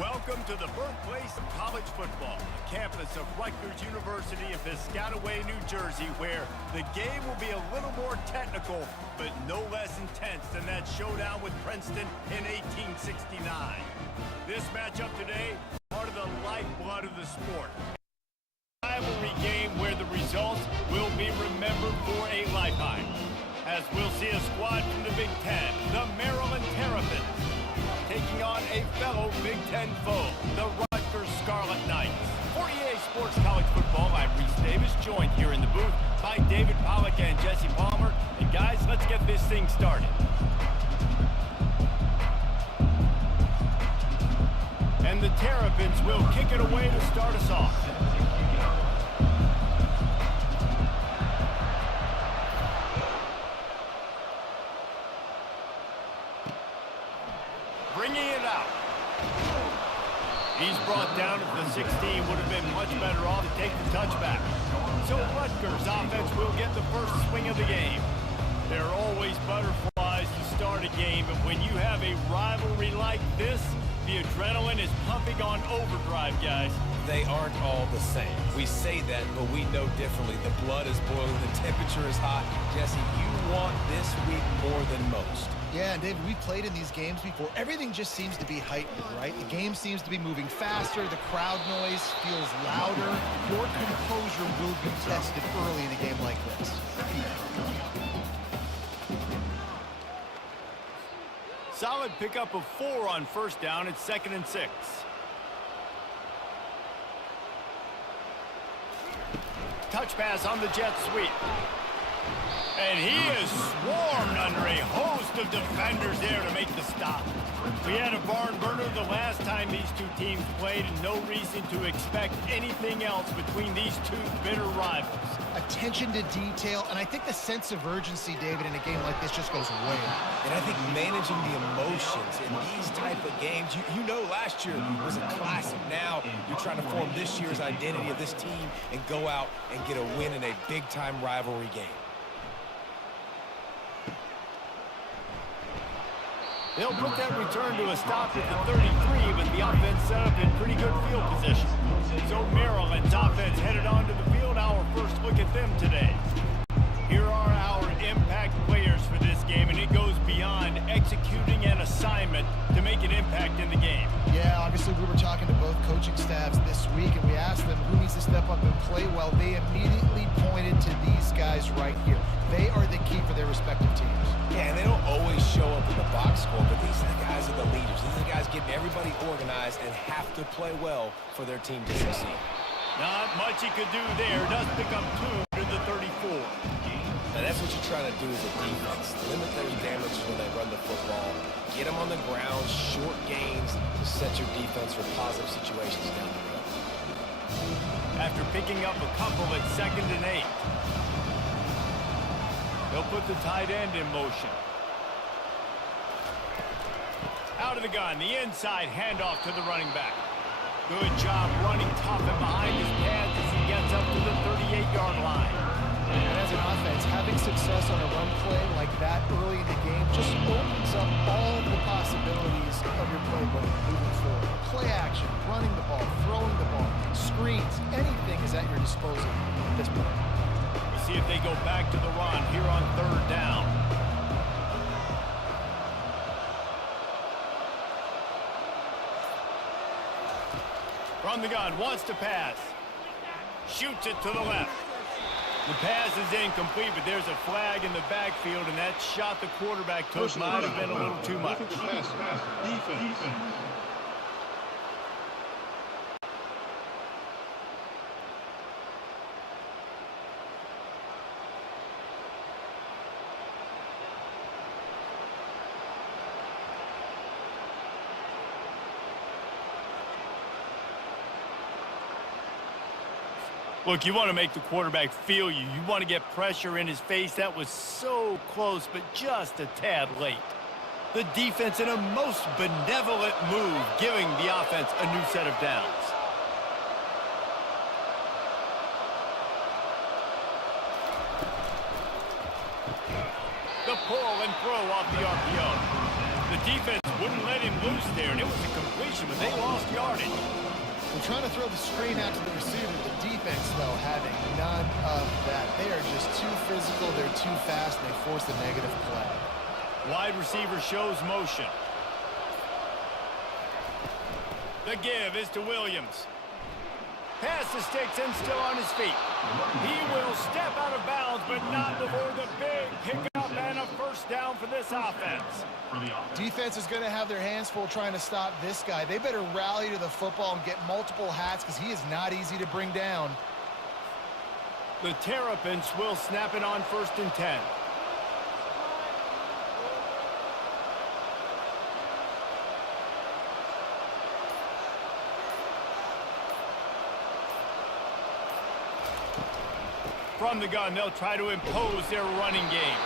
Welcome to the birthplace of college football, the campus of Rutgers University in Piscataway, New Jersey, where the game will be a little more technical, but no less intense than that showdown with Princeton in 1869. This matchup today, part of the lifeblood of the sport. A rivalry game where the results will be remembered for a lifetime. As we'll see a squad from the Big Ten, the Maryland Terrapins, taking on a fellow Big Ten foe, the Rutgers Scarlet Knights. For EA Sports College Football, I'm Reese Davis, joined here in the booth by David Pollack and Jesse Palmer. And guys, let's get this thing started. And the Terrapins will kick it away to start us off. Bringing it out. He's brought down at the 16. Would have been much better off to take the touchback. So Rutgers offense will get the first swing of the game. There are always butterflies to start a game, but when you have a rivalry like this, the adrenaline is pumping on overdrive, guys. They aren't all the same. We say that, but we know differently. The blood is boiling, the temperature is hot. Jesse, you want this week more than most. Yeah, and David, we've played in these games before. Everything just seems to be heightened, right? The game seems to be moving faster. The crowd noise feels louder. Your composure will be tested early in a game like this. Solid pickup of 4 on first down. It's 2nd and 6. Touch pass on the jet sweep. And he is swarmed under a host of defenders there to make the stop. We had a barn burner the last time these two teams played, and no reason to expect anything else between these two bitter rivals. Attention to detail, and I think the sense of urgency, David, in a game like this just goes way up. And I think managing the emotions in these type of games, you know last year was a classic. Now you're trying to form this year's identity of this team and go out and get a win in a big-time rivalry game. They'll put that return to a stop at the 33, but the offense set up in pretty good field position. So Maryland's offense headed onto the field. Our first look at them today. Here are our impact players for this game, and it goes beyond executing an assignment to make an impact in the game. Yeah, obviously we were talking to both coaching staffs this week, and we asked them who needs to step up and play well. They immediately pointed to these guys right here. They are the key for their respective teams. Yeah, and they don't always show up in the box score, but these are the guys are the leaders. These are the guys getting everybody organized and have to play well for their team to succeed. Not much he could do there. Does pick up 2 to the 34. And that's what you're trying to do as a defense. Limit those damages when they run the football. Get them on the ground, short gains to set your defense for positive situations down the road. After picking up a couple at 2nd and 8. They'll put the tight end in motion. Out of the gun, the inside handoff to the running back. Good job running tough and behind his pads as he gets up to the 38-yard line. And as an offense, having success on a run play like that early in the game just opens up all the possibilities of your playbook moving forward. Play action, running the ball, throwing the ball, screens, anything is at your disposal at this point. See if they go back to the run here on 3rd down. From the gun, wants to pass. Shoots it to the left. The pass is incomplete, but there's a flag in the backfield, and that shot the quarterback took might have been a little too much. Defense. Look, you want to make the quarterback feel you. You want to get pressure in his face. That was so close, but just a tad late. The defense in a most benevolent move, giving the offense a new set of downs. The pull and throw off the RPO. The defense wouldn't let him loose there, and it was a completion, but they lost yardage. They're trying to throw the screen out to the receiver. The defense, though, having none of that. They are just too physical. They're too fast, and they force the negative play. Wide receiver shows motion. The give is to Williams. Pass the sticks and still on his feet. He will step out of bounds, but not before the big pickup and a first down for this offense. Defense is going to have their hands full trying to stop this guy. They better rally to the football and get multiple hats because he is not easy to bring down. The Terrapins will snap it on 1st and 10. From the gun, they'll try to impose their running game.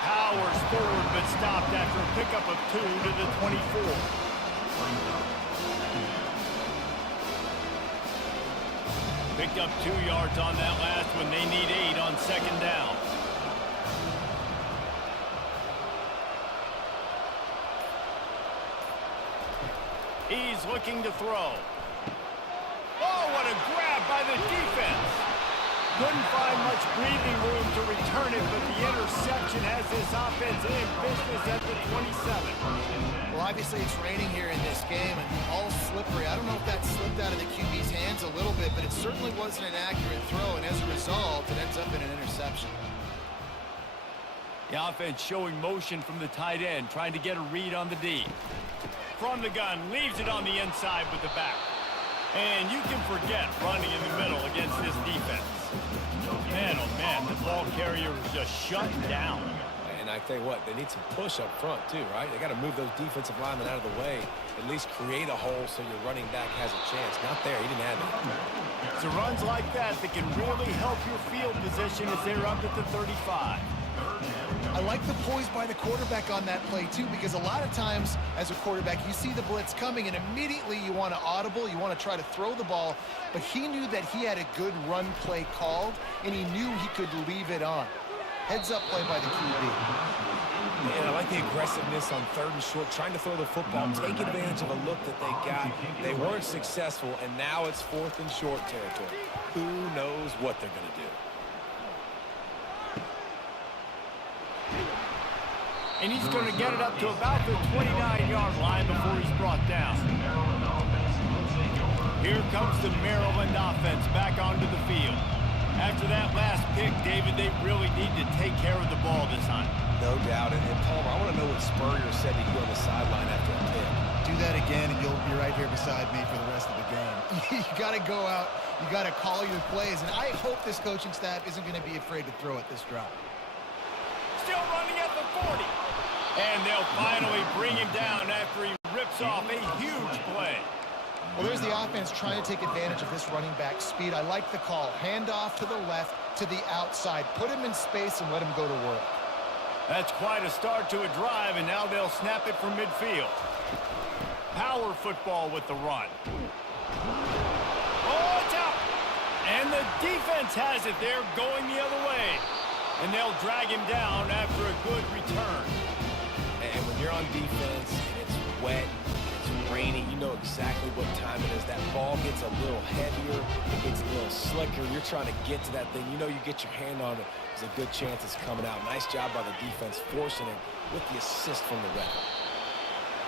Powers forward, but stopped after a pickup of 2 to the 24. Picked up 2 yards on that last one. They need 8 on 2nd down. He's looking to throw. Oh, what a grab by the defense. Couldn't find much breathing room to return it, but the interception has this offense in business at the 27. Well, obviously it's raining here in this game, and all slippery. I don't know if that slipped out of the QB's hands a little bit, but it certainly wasn't an accurate throw, and as a result, it ends up in an interception. The offense showing motion from the tight end, trying to get a read on the D. From the gun, leaves it on the inside with the back. And you can forget running in the middle against this defense. Man, oh man, the ball carrier was just shut down. And I tell you what, they need some push up front too, right? They got to move those defensive linemen out of the way, at least create a hole so your running back has a chance. Not there, he didn't have it. It's the runs like that that can really help your field position as they're up at the 35. I like the poise by the quarterback on that play, too, because a lot of times as a quarterback, you see the blitz coming, and immediately you want to audible, you want to try to throw the ball, but he knew that he had a good run play called, and he knew he could leave it on. Heads-up play by the QB. And I like the aggressiveness on 3rd and short, trying to throw the football, take advantage of a look that they got. They weren't successful, and now it's 4th and short territory. Who knows what they're going to do? And he's going to get it up to about the 29-yard line before he's brought down. Here comes the Maryland offense back onto the field. After that last pick, David, they really need to take care of the ball this time. No doubt. And Palmer, I want to know what Spurrier said to you on the sideline after a pick. Do that again, and you'll be right here beside me for the rest of the game. You got to go out. You got to call your plays, and I hope this coaching staff isn't going to be afraid to throw at this drop. Still running at the 40. And they'll finally bring him down after he rips off a huge play. Well, there's the offense trying to take advantage of this running back speed. I like the call. Hand off to the left, to the outside. Put him in space and let him go to work. That's quite a start to a drive, and now they'll snap it from midfield. Power football with the run. Oh, it's out. And the defense has it. They're going the other way. And they'll drag him down after a good return. And when you're on defense and it's wet, it's rainy, you know exactly what time it is. That ball gets a little heavier, it gets a little slicker. You're trying to get to that thing. You know you get your hand on it, there's a good chance it's coming out. Nice job by the defense forcing it with the assist from the ref.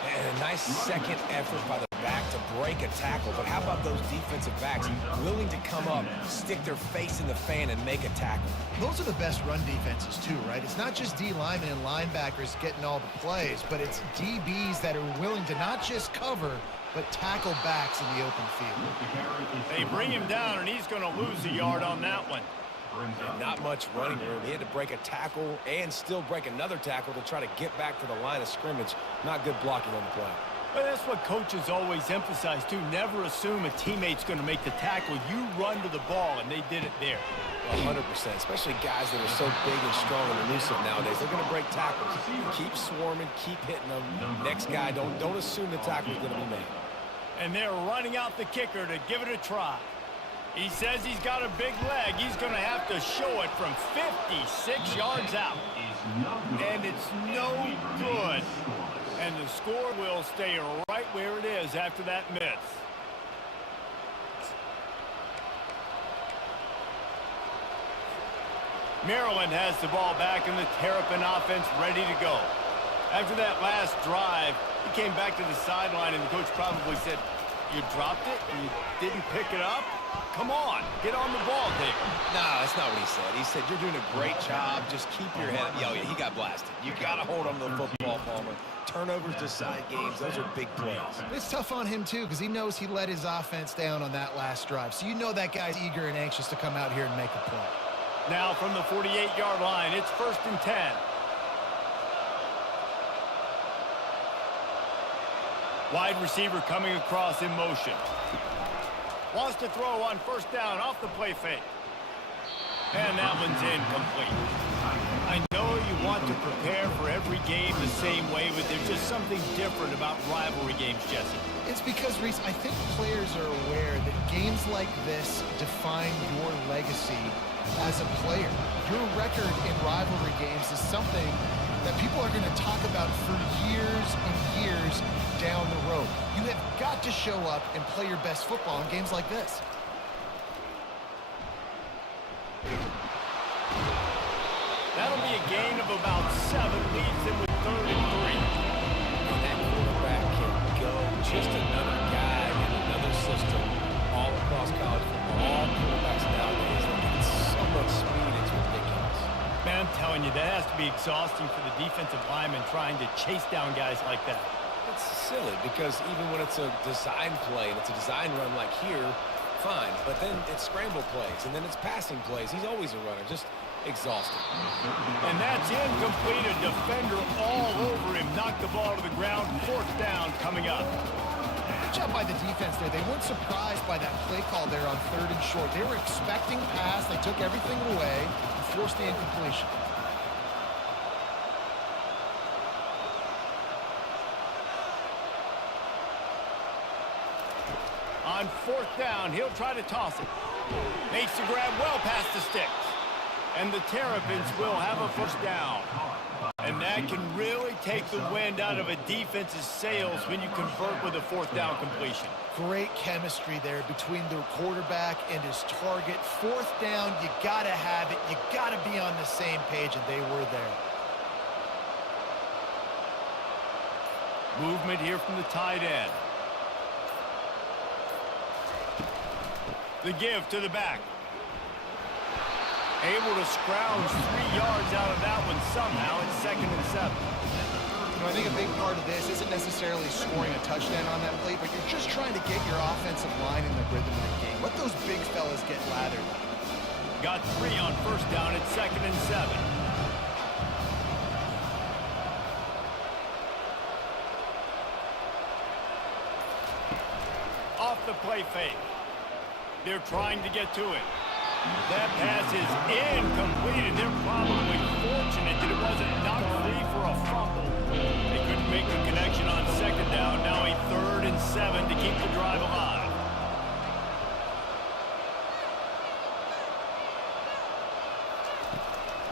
And a nice second effort by the back to break a tackle. But how about those defensive backs willing to come up, stick their face in the fan, and make a tackle? Those are the best run defenses, too, right? It's not just D linemen and linebackers getting all the plays, but it's DBs that are willing to not just cover, but tackle backs in the open field. They bring him down, and he's going to lose a yard on that one. And not much running room. He had to break a tackle and still break another tackle to try to get back to the line of scrimmage. Not good blocking on the play. But that's what coaches always emphasize, too. Never assume a teammate's going to make the tackle. You run to the ball, and they did it there. 100%, especially guys that are so big and strong and elusive nowadays. They're going to break tackles. Keep swarming, keep hitting them. Next guy, don't assume the tackle's going to be made. And they're running out the kicker to give it a try. He says he's got a big leg. He's going to have to show it from 56 yards out. And it's no good. And the score will stay right where it is after that miss. Maryland has the ball back in the Terrapin offense ready to go. After that last drive, he came back to the sideline and the coach probably said, "You dropped it and you didn't pick it up? Come on, get on the ball, Dave." No, that's not what he said. He said, "You're doing a great job. Just keep your head up." Yeah, he got blasted. You got to hold on to the football, Palmer. Turnovers decide games. Those are big plays. It's tough on him, too, because he knows he let his offense down on that last drive. So you know that guy's eager and anxious to come out here and make a play. Now from the 48-yard line, it's 1st and 10. Wide receiver coming across in motion. Wants to throw on 1st down off the play fake. And that one's incomplete. I know you want to prepare for every game the same way, but there's just something different about rivalry games, Jesse. It's because, Reese, I think players are aware that games like this define your legacy as a player. Your record in rivalry games is something that people are going to talk about for years and years down the road. You have got to show up and play your best football in games like this. That'll be a gain of about 7, leaves him with 3rd and 3. And that quarterback can go. Just another guy in another system all across college football. All quarterbacks nowadays, they got so much speed, it's ridiculous. Man, I'm telling you, that has to be exhausting for the defensive lineman trying to chase down guys like that. It's silly because even when it's a design play and it's a design run like here, fine. But then it's scramble plays and then it's passing plays. He's always a runner. Just exhausted. And that's incomplete. A defender all over him. Knocked the ball to the ground. 4th down coming up. Good job by the defense there. They weren't surprised by that play call there on 3rd and short. They were expecting pass. They took everything away and forced the incompletion. On 4th down, he'll try to toss it. Makes the grab well past the sticks. And the Terrapins will have a 1st down. And that can really take the wind out of a defense's sails when you convert with a 4th down completion. Great chemistry there between the quarterback and his target. 4th down, you got to have it. You got to be on the same page, and they were there. Movement here from the tight end. The give to the back. Able to scrounge 3 yards out of that one somehow. It's 2nd and 7. You know, I think a big part of this isn't necessarily scoring a touchdown on that play, but you're just trying to get your offensive line in the rhythm of the game. Let those big fellas get lathered. Got 3 on 1st down. It's 2nd and 7. Off the play fake. They're trying to get to it. That pass is incomplete, and they're probably fortunate that it wasn't knocked free for a fumble. They couldn't make the connection on 2nd down. Now a 3rd and 7 to keep the drive alive.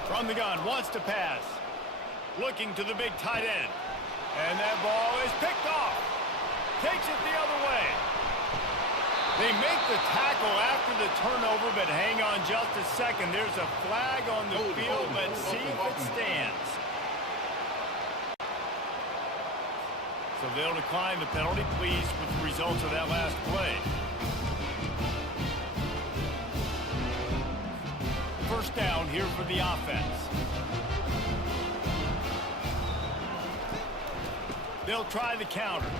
From the gun, wants to pass. Looking to the big tight end. And that ball is picked off. Takes it the other way. They make the tackle after the turnover, but hang on just a second. There's a flag on the field. Let's see if it stands. So they'll decline the penalty, pleased with the results of that last play. 1st down here for the offense. They'll try the counter.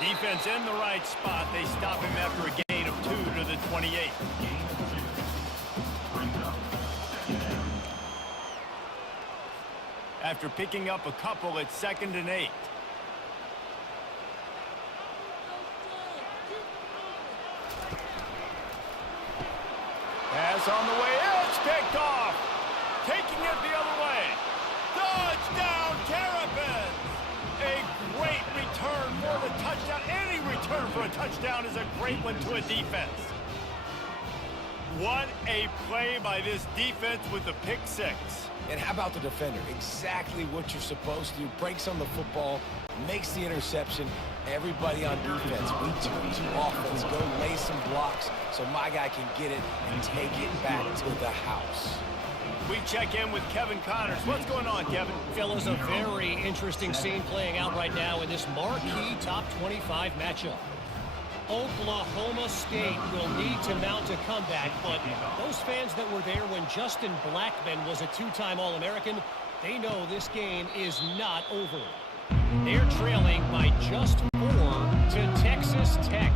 Defense in the right spot. They stop him after a gain of 2 to the 28. After picking up a couple, it's 2nd and 8. Pass on the way. It's picked off. Taking it the other way. Touchdown, Terrapins! A great return for the touchdown. Any return for a touchdown is a great one to a defense. What a play by this defense with the pick six. And how about the defender? Exactly what you're supposed to do. Breaks on the football, makes the interception. Everybody on defense, we turn to offense. Go lay some blocks so my guy can get it and take it back to the house. We check in with Kevin Connors. What's going on, Kevin? Fellas, a very interesting scene playing out right now in this marquee top 25 matchup. Oklahoma State will need to mount a comeback, but those fans that were there when Justin Blackmon was a two-time All-American, they know this game is not over. They're trailing by just 4 to Texas Tech.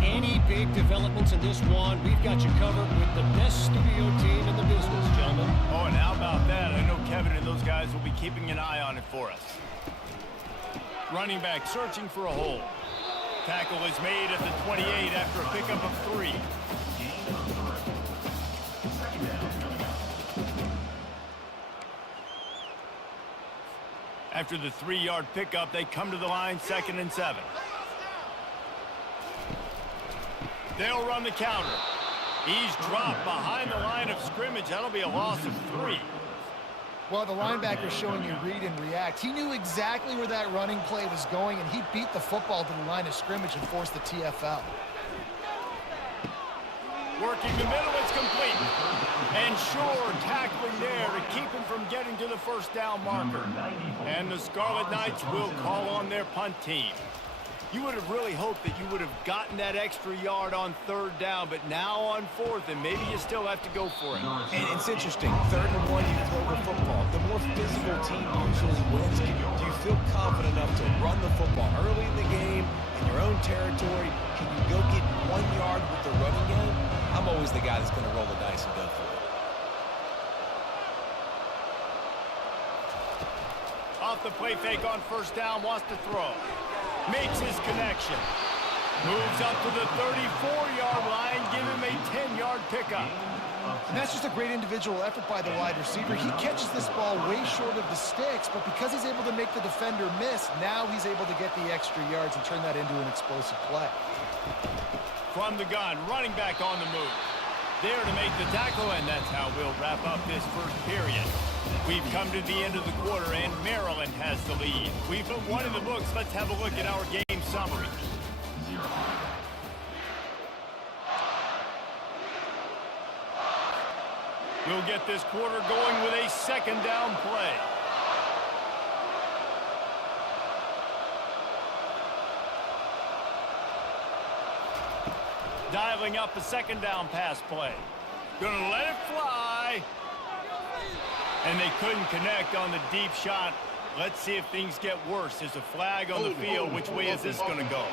Any big developments in this one, we've got you covered with the best studio team in the business, gentlemen. Oh, and how about that? I know Kevin and those guys will be keeping an eye on it for us. Running back searching for a hole. Tackle is made at the 28 after a pickup of 3. After the 3-yard pickup, they come to the line 2nd and 7. They'll run the counter. He's dropped behind the line of scrimmage. That'll be a loss of 3. Well, the linebacker showing you read and react. He knew exactly where that running play was going, and he beat the football to the line of scrimmage and forced the TFL. Working the middle, it's complete. And sure, tackling there to keep him from getting to the first down marker. And the Scarlet Knights will call on their punt team. You would have really hoped that you would have gotten that extra yard on 3rd down, but now on 4th, and maybe you still have to go for it. And it's interesting. 3rd and 1, you throw the football. The more physical team usually wins. Do you feel confident enough to run the football early in the game, in your own territory? Can you go get 1 yard with the running game? I'm always the guy that's going to roll the dice and go for it. Off the play fake on 1st down, wants to throw. Makes his connection. Moves up to the 34-yard line, give him a 10-yard pickup. And that's just a great individual effort by the wide receiver. He catches this ball way short of the sticks, but because he's able to make the defender miss, now he's able to get the extra yards and turn that into an explosive play. From the gun, running back on the move. There to make the tackle, and that's how we'll wrap up this first period. We've come to the end of the quarter, and Maryland has the lead. We put 1 in the books. Let's have a look at our game summary. We'll get this quarter going with a 2nd down play. Dialing up a 2nd down pass play. Gonna let it fly. And they couldn't connect on the deep shot. Let's see if things get worse. There's a flag on the field. Which way is this going to go?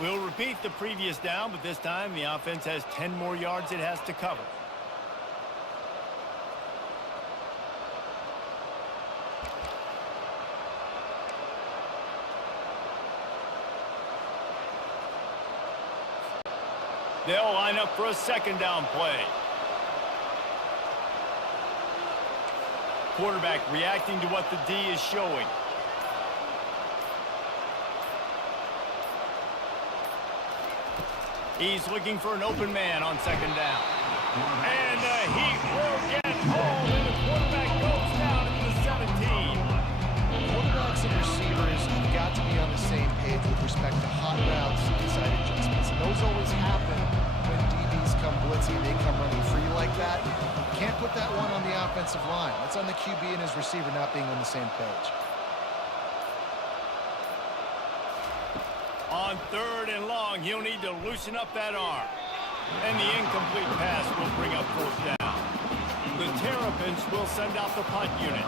We'll repeat the previous down, but this time the offense has 10 more yards it has to cover. They'll line up for a 2nd down play. Quarterback reacting to what the D is showing. He's looking for an open man on 2nd down. And he will get home, and the quarterback goes down at the 17. Quarterbacks and receivers have got to be on the same page with respect to hot routes and inside adjustments. And those always happen when DBs come blitzing, they come running free like that. Can't put that one on the offensive line. That's on the QB and his receiver not being on the same page. On 3rd and long, he'll need to loosen up that arm. And the incomplete pass will bring up 4th down. The Terrapins will send out the punt unit.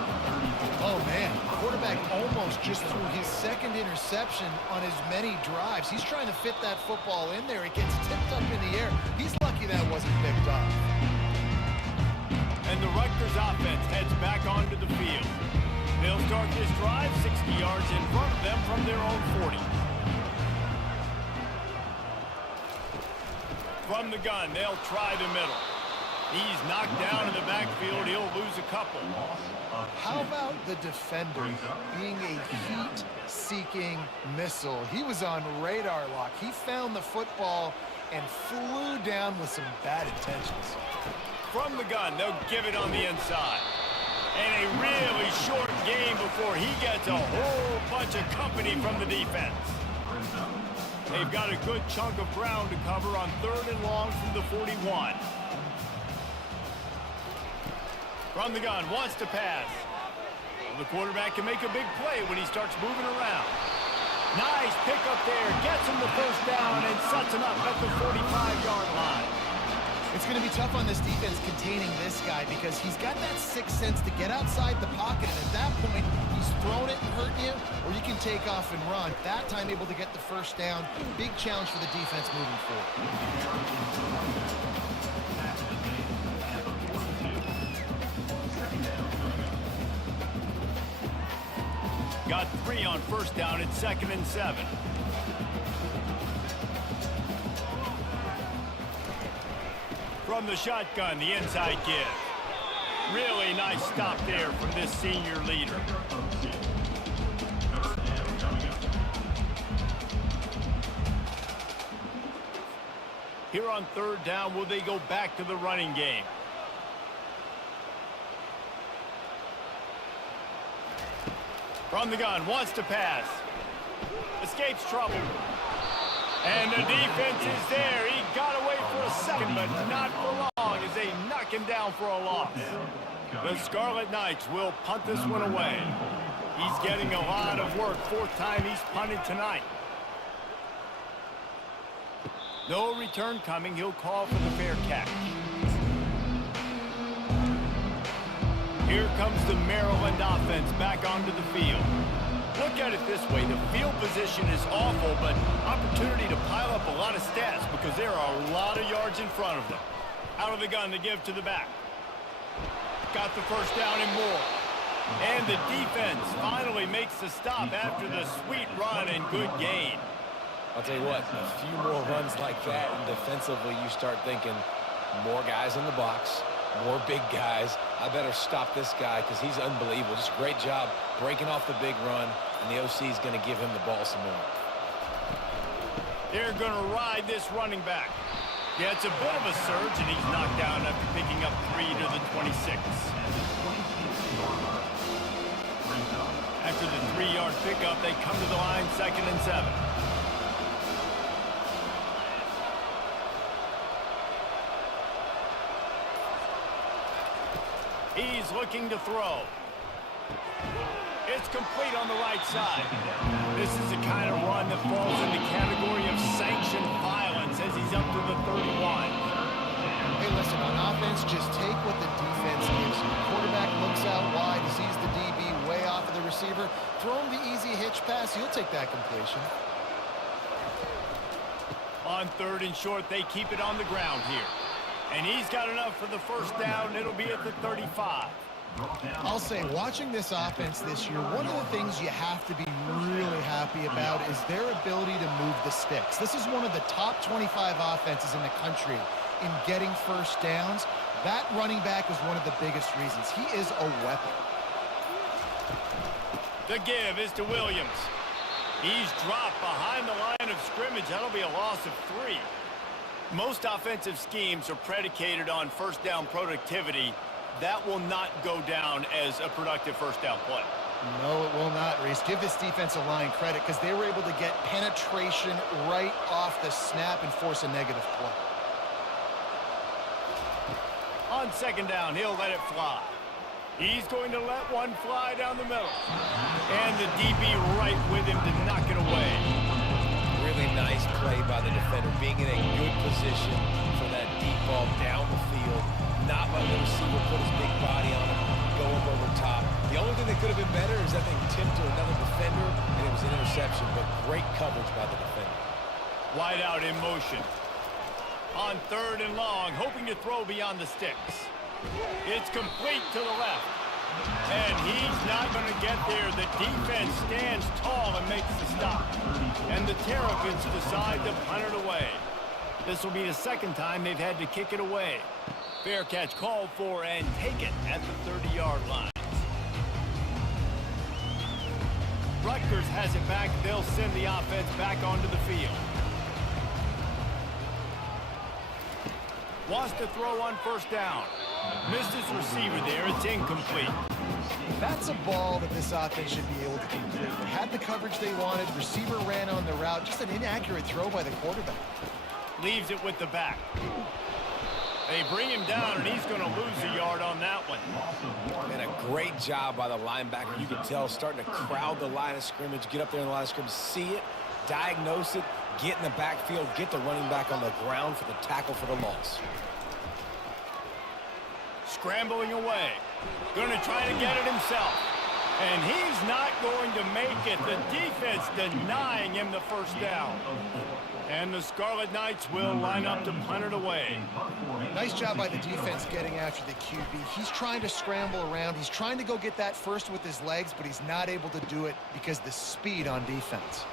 Oh, man. Quarterback almost just threw his 2nd interception on as many drives. He's trying to fit that football in there. It gets tipped up in the air. He's lucky that wasn't picked off. And the Rutgers offense heads back onto the field. They'll start this drive 60 yards in front of them from their own 40. From the gun, they'll try the middle. He's knocked down in the backfield. He'll lose a couple. How about the defender being a heat-seeking missile? He was on radar lock. He found the football and flew down with some bad intentions. From the gun, they'll give it on the inside. And a really short game before he gets a whole bunch of company from the defense. They've got a good chunk of ground to cover on 3rd and long from the 41. From the gun, wants to pass. Well, the quarterback can make a big play when he starts moving around. Nice pick up there, gets him the first down and sets him up at the 45-yard line. It's going to be tough on this defense containing this guy because he's got that sixth sense to get outside the pocket, and at that point, he's thrown it and hurt you, or you can take off and run. That time able to get the first down. Big challenge for the defense moving forward. Got 3 on first down at 2nd and 7. From the shotgun, the inside give. Really nice stop there from this senior leader. Here on 3rd down, will they go back to the running game? From the gun, wants to pass. Escapes trouble. And the defense is there. He got away for a second, but not for long as they knock him down for a loss. The Scarlet Knights will punt this one away. He's getting a lot of work. 4th time he's punted tonight. No return coming. He'll call for the fair catch. Here comes the Maryland offense back onto the field. Look at it this way. The field position is awful, but opportunity to pile up a lot of stats because there are a lot of yards in front of them. Out of the gun to give to the back. Got the first down and more. And the defense finally makes the stop after the sweet run and good gain. I'll tell you what, a few more runs like that, and defensively you start thinking more guys in the box, more big guys. I better stop this guy because he's unbelievable. Just a great job breaking off the big run, and the OC is going to give him the ball some more. They're going to ride this running back. Yeah, it's a bit of a surge, and he's knocked down after picking up 3 to the 26. After the 3-yard pickup, they come to the line 2nd and 7. He's looking to throw. It's complete on the right side. This is the kind of run that falls in the category of sanctioned violence as he's up to the 31. Hey, listen, on offense, just take what the defense gives you. Quarterback looks out wide, sees the DB way off of the receiver. Throw him the easy hitch pass. He'll take that completion. On 3rd and short, they keep it on the ground here. And he's got enough for the first down. It'll be at the 35. I'll say, watching this offense this year, one of the things you have to be really happy about is their ability to move the sticks. This is one of the top 25 offenses in the country in getting first downs. That running back is one of the biggest reasons. He is a weapon. The give is to Williams. He's dropped behind the line of scrimmage. That'll be a loss of 3. Most offensive schemes are predicated on first down productivity. That will not go down as a productive first down play. No, it will not, Reese. Give this defensive line credit because they were able to get penetration right off the snap and force a negative play. On 2nd down, he'll let it fly. He's going to let one fly down the middle. And the DB right with him to knock it away. Really nice play by the defender, being in a good position for that deep ball down the field, not letting the receiver put his big body on him, go up over top. The only thing that could have been better is that they tipped to another defender, and it was an interception, but great coverage by the defender. Wide out in motion. On 3rd and long, hoping to throw beyond the sticks. It's complete to the left. And he's not going to get there. The defense stands tall and makes the stop. And the Terrapins decide to punt it away. This will be the 2nd time they've had to kick it away. Fair catch called for and taken at the 30-yard line. Rutgers has it back. They'll send the offense back onto the field. Wants to throw on first down. Missed his receiver there. It's incomplete. That's a ball that this offense should be able to complete. They had the coverage they wanted. Receiver ran on the route. Just an inaccurate throw by the quarterback. Leaves it with the back. They bring him down, and he's going to lose a yard on that one. And a great job by the linebacker. You can tell starting to crowd the line of scrimmage, get up there in the line of scrimmage, see it, diagnose it, get in the backfield, get the running back on the ground for the tackle for the loss. Scrambling away. Going to try to get it himself. And he's not going to make it. The defense denying him the first down. And the Scarlet Knights will line up to punt it away. Nice job by the defense getting after the QB. He's trying to scramble around. He's trying to go get that first with his legs, but he's not able to do it because of the speed on defense.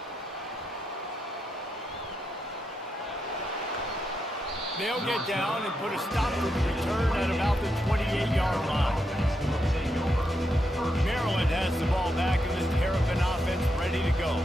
They'll get down and put a stop to the return at about the 28-yard line. Maryland has the ball back and the Terrapin offense ready to go.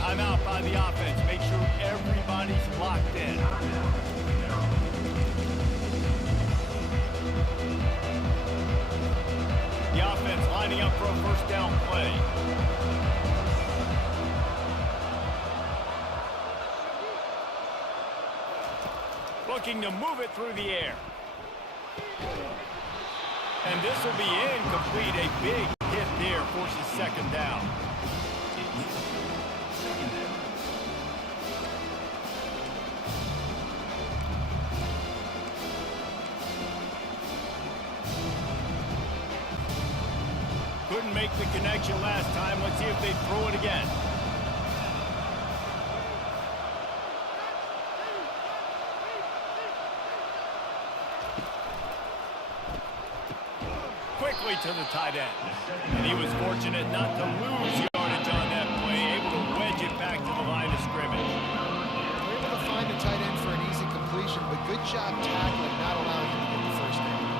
Timeout by the offense. Make sure everybody's locked in. The offense lining up for a first down play. Looking to move it through the air. And this will be incomplete. A big hit there forces second down. Couldn't make the connection last time. Let's see if they throw it again. Quickly to the tight end. And he was fortunate not to lose yardage on that play, able to wedge it back to the line of scrimmage. They're able to find a tight end for an easy completion, but good job tackling, not allowing him to get the first down.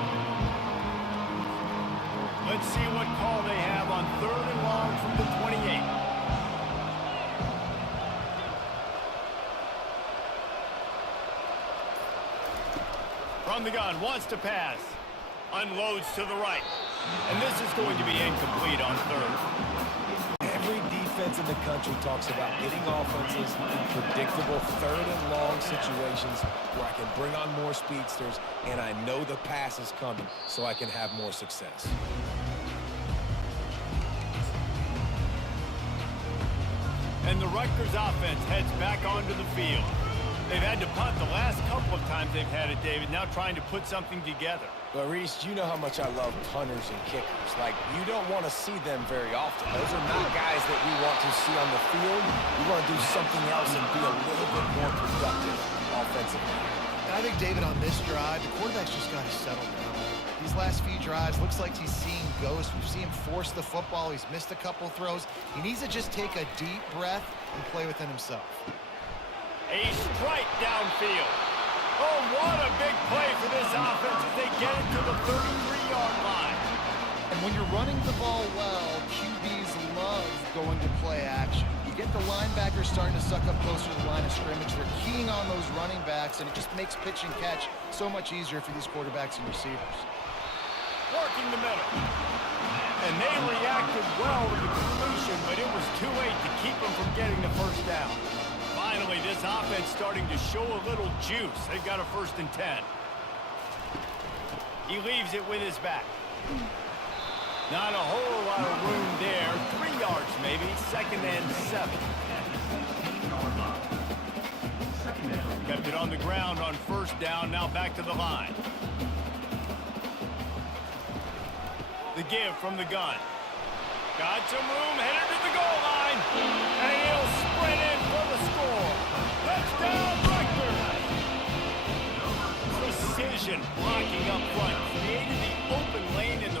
Let's see what call they have on 3rd and long from the 28. From the gun, wants to pass. Unloads to the right. And this is going to be incomplete on 3rd. Every defense in the country talks about getting offenses in predictable 3rd and long situations where I can bring on more speedsters and I know the pass is coming so I can have more success. And the Rutgers offense heads back onto the field. They've had to punt the last couple of times they've had it, David, now trying to put something together. But, Reese, you know how much I love punters and kickers. Like, you don't want to see them very often. Those are not guys that we want to see on the field. We want to do something else and be a little bit more productive offensively. And I think, David, on this drive, the quarterback's just got to settle down. These last few drives, looks like he's seeing ghosts. We've seen him force the football. He's missed a couple throws. He needs to just take a deep breath and play within himself. A strike downfield. Oh, what a big play for this offense as they get it to the 33-yard line. And when you're running the ball well, QBs love going to play action. You get the linebackers starting to suck up closer to the line of scrimmage. They're keying on those running backs, and it just makes pitch and catch so much easier for these quarterbacks and receivers. Working the middle. And they reacted well to the completion, but it was too late to keep them from getting the first down. Finally, this offense starting to show a little juice. They've got a 1st and 10. He leaves it with his back. Not a whole lot of room there. 3 yards maybe. 2nd and 7. Kept it on the ground on 1st down. Now back to the line. The give from the gun. Got some room, headed to the goal line. And he'll sprint in for the score. Touchdown, Rutgers! Precision blocking up front. Created the open lane in the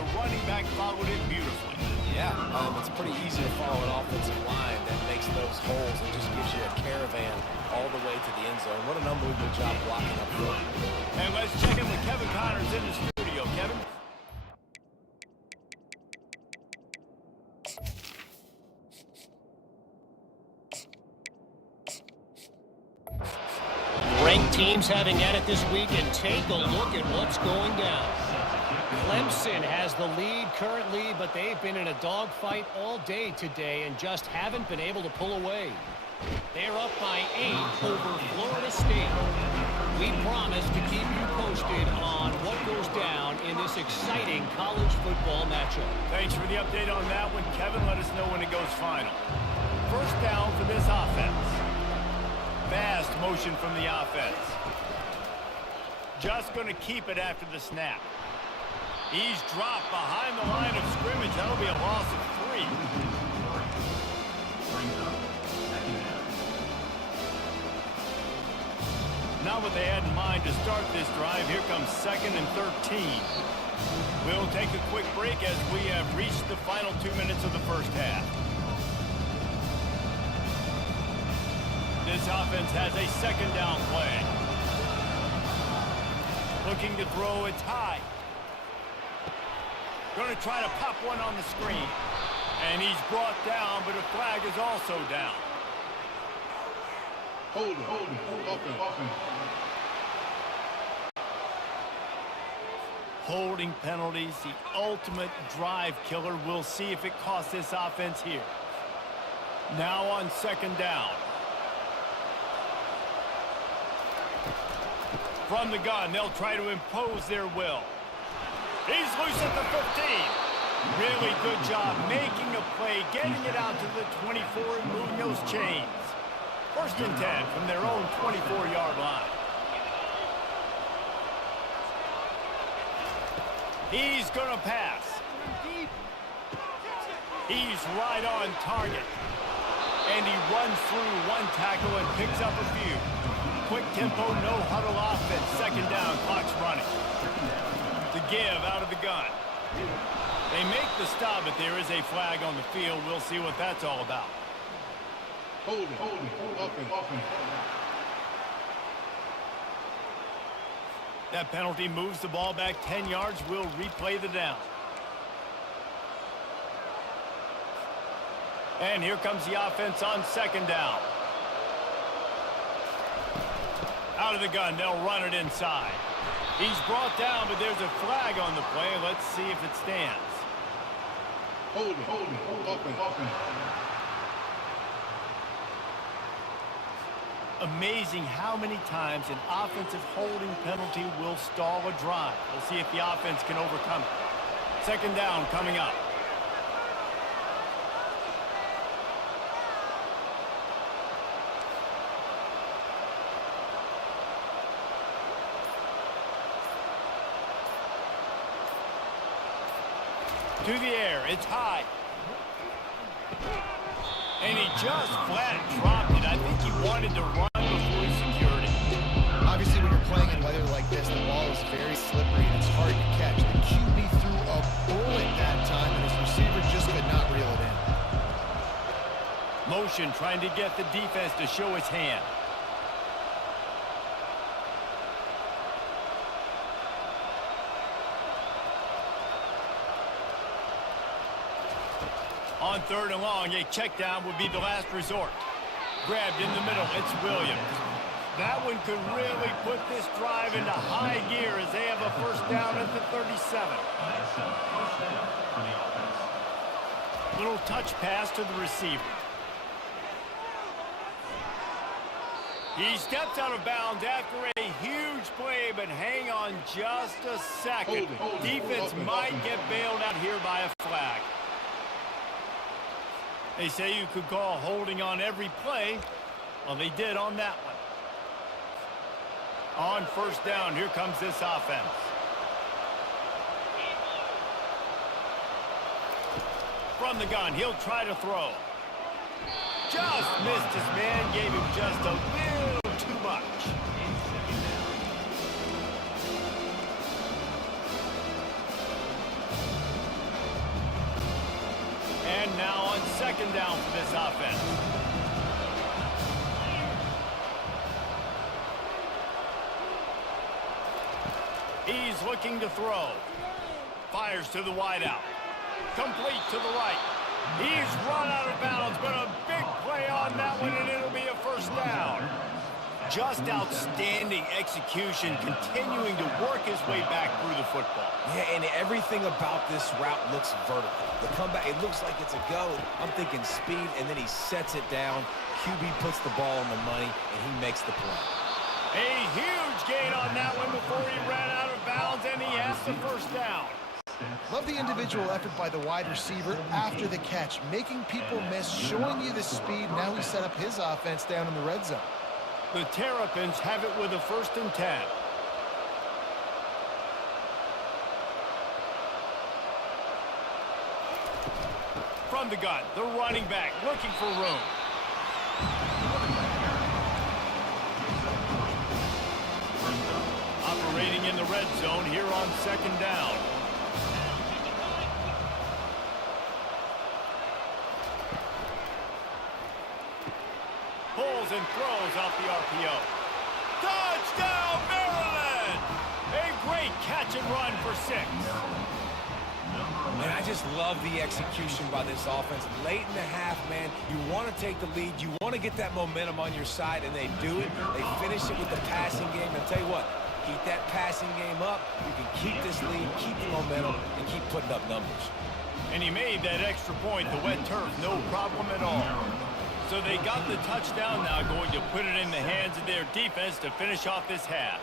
quarterback followed it beautifully. Yeah, it's pretty easy to follow an offensive line that makes those holes and just gives you a caravan all the way to the end zone. What an unbelievable job blocking up front. And let's check in with Kevin Connors in the studio. Kevin? Ranked teams having at it this week, and take a look at what's going down. Clemson has the lead currently, but they've been in a dogfight all day today and just haven't been able to pull away. They're up by 8 over Florida State. We promise to keep you posted on what goes down in this exciting college football matchup. Thanks for the update on that one, Kevin. Let us know when it goes final. First down for this offense. Fast motion from the offense. Just going to keep it after the snap. He's dropped behind the line of scrimmage. That'll be a loss of 3. Not what they had in mind to start this drive. Here comes 2nd and 13. We'll take a quick break as we have reached the final 2 minutes of the first half. This offense has a 2nd down play. Looking to throw, it's high. Going to try to pop one on the screen. And he's brought down, but a flag is also down. Hold it. Offense. Holding penalties, the ultimate drive killer. We'll see if it costs this offense here. Now on 2nd down. From the gun, they'll try to impose their will. He's loose at the 15. Really good job making a play, getting it out to the 24 and moving those chains. 1st and 10 from their own 24-yard line. He's going to pass. He's right on target. And he runs through one tackle and picks up a few. Quick tempo, no huddle offense. 2nd down, clock's running. The give out of the gun. They make the stop, but there is a flag on the field. We'll see what that's all about. Hold it. Offense. That penalty moves the ball back 10 yards. We'll replay the down. And here comes the offense on 2nd down. Out of the gun, they'll run it inside. He's brought down, but there's a flag on the play. Let's see if it stands. Hold it. Offense. Amazing how many times an offensive holding penalty will stall a drive. We'll see if the offense can overcome it. 2nd down coming up. To the air, it's high. And he just flat dropped it. I think he wanted to run before he secured it. Obviously, when you're playing in weather like this, the ball is very slippery and it's hard to catch. The QB threw a bullet that time, and his receiver just could not reel it in. Motion trying to get the defense to show his hand. On 3rd and long, a check down would be the last resort. Grabbed in the middle, it's Williams. That one could really put this drive into high gear as they have a 1st down at the 37. Little touch pass to the receiver. He steps out of bounds after a huge play, but hang on just a second. Defense might get bailed out here by a flag. They say you could call holding on every play. Well, they did on that one. On 1st down, here comes this offense. From the gun, he'll try to throw. Just missed his man, gave him just a little too much. And now on second down for this offense. He's looking to throw. Fires to the wideout. Complete to the right. He's run out of bounds, but a big play on that one, and it'll be a first down. Just outstanding execution, continuing to work his way back through the football. Yeah, and everything about this route looks vertical. The comeback, it looks like it's a go. I'm thinking speed, and then he sets it down. QB puts the ball on the money, and he makes the play. A huge gain on that one before he ran out of bounds, and he has the first down. Love the individual effort by the wide receiver after the catch, making people miss, showing you the speed. Now he set up his offense down in the red zone. The Terrapins have it with a 1st and 10. From the gun, the running back looking for room. Operating in the red zone here on second down. Pulls and throws off the RPO. Touchdown, Maryland! A great catch and run for 6. And I just love the execution by this offense. Late in the half, man, you want to take the lead. You want to get that momentum on your side, and they do it. They finish it with the passing game. And tell you what, keep that passing game up. You can keep this lead, keep the momentum, and keep putting up numbers. And he made that extra point, the wet turf, no problem at all. So they got the touchdown, now going to put it in the hands of their defense to finish off this half.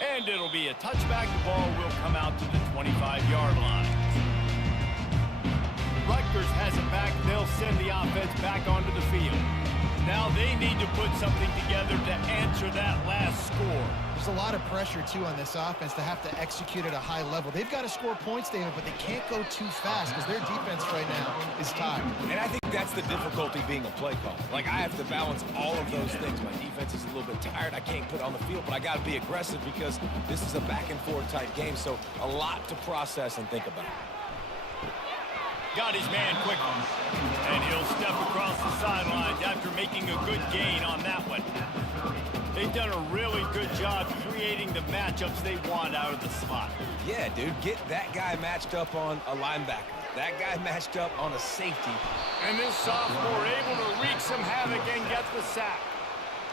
And it'll be a touchback. The ball will come out to the 25-yard line. Rutgers has it back. They'll send the offense back onto the field. Now they need to put something together to answer that last score. There's a lot of pressure, too, on this offense to have to execute at a high level. They've got to score points, David, but they can't go too fast because their defense right now is tired. And I think that's the difficulty being a play call. Like, I have to balance all of those things. My defense is a little bit tired. I can't put on the field, but I got to be aggressive because this is a back-and-forth type game, so a lot to process and think about. Got his man quick, and he'll step across the sidelines after making a good gain on that one. They've done a really good job creating the matchups they want out of the slot. Yeah, dude, get that guy matched up on a linebacker. That guy matched up on a safety. And this sophomore able to wreak some havoc and get the sack.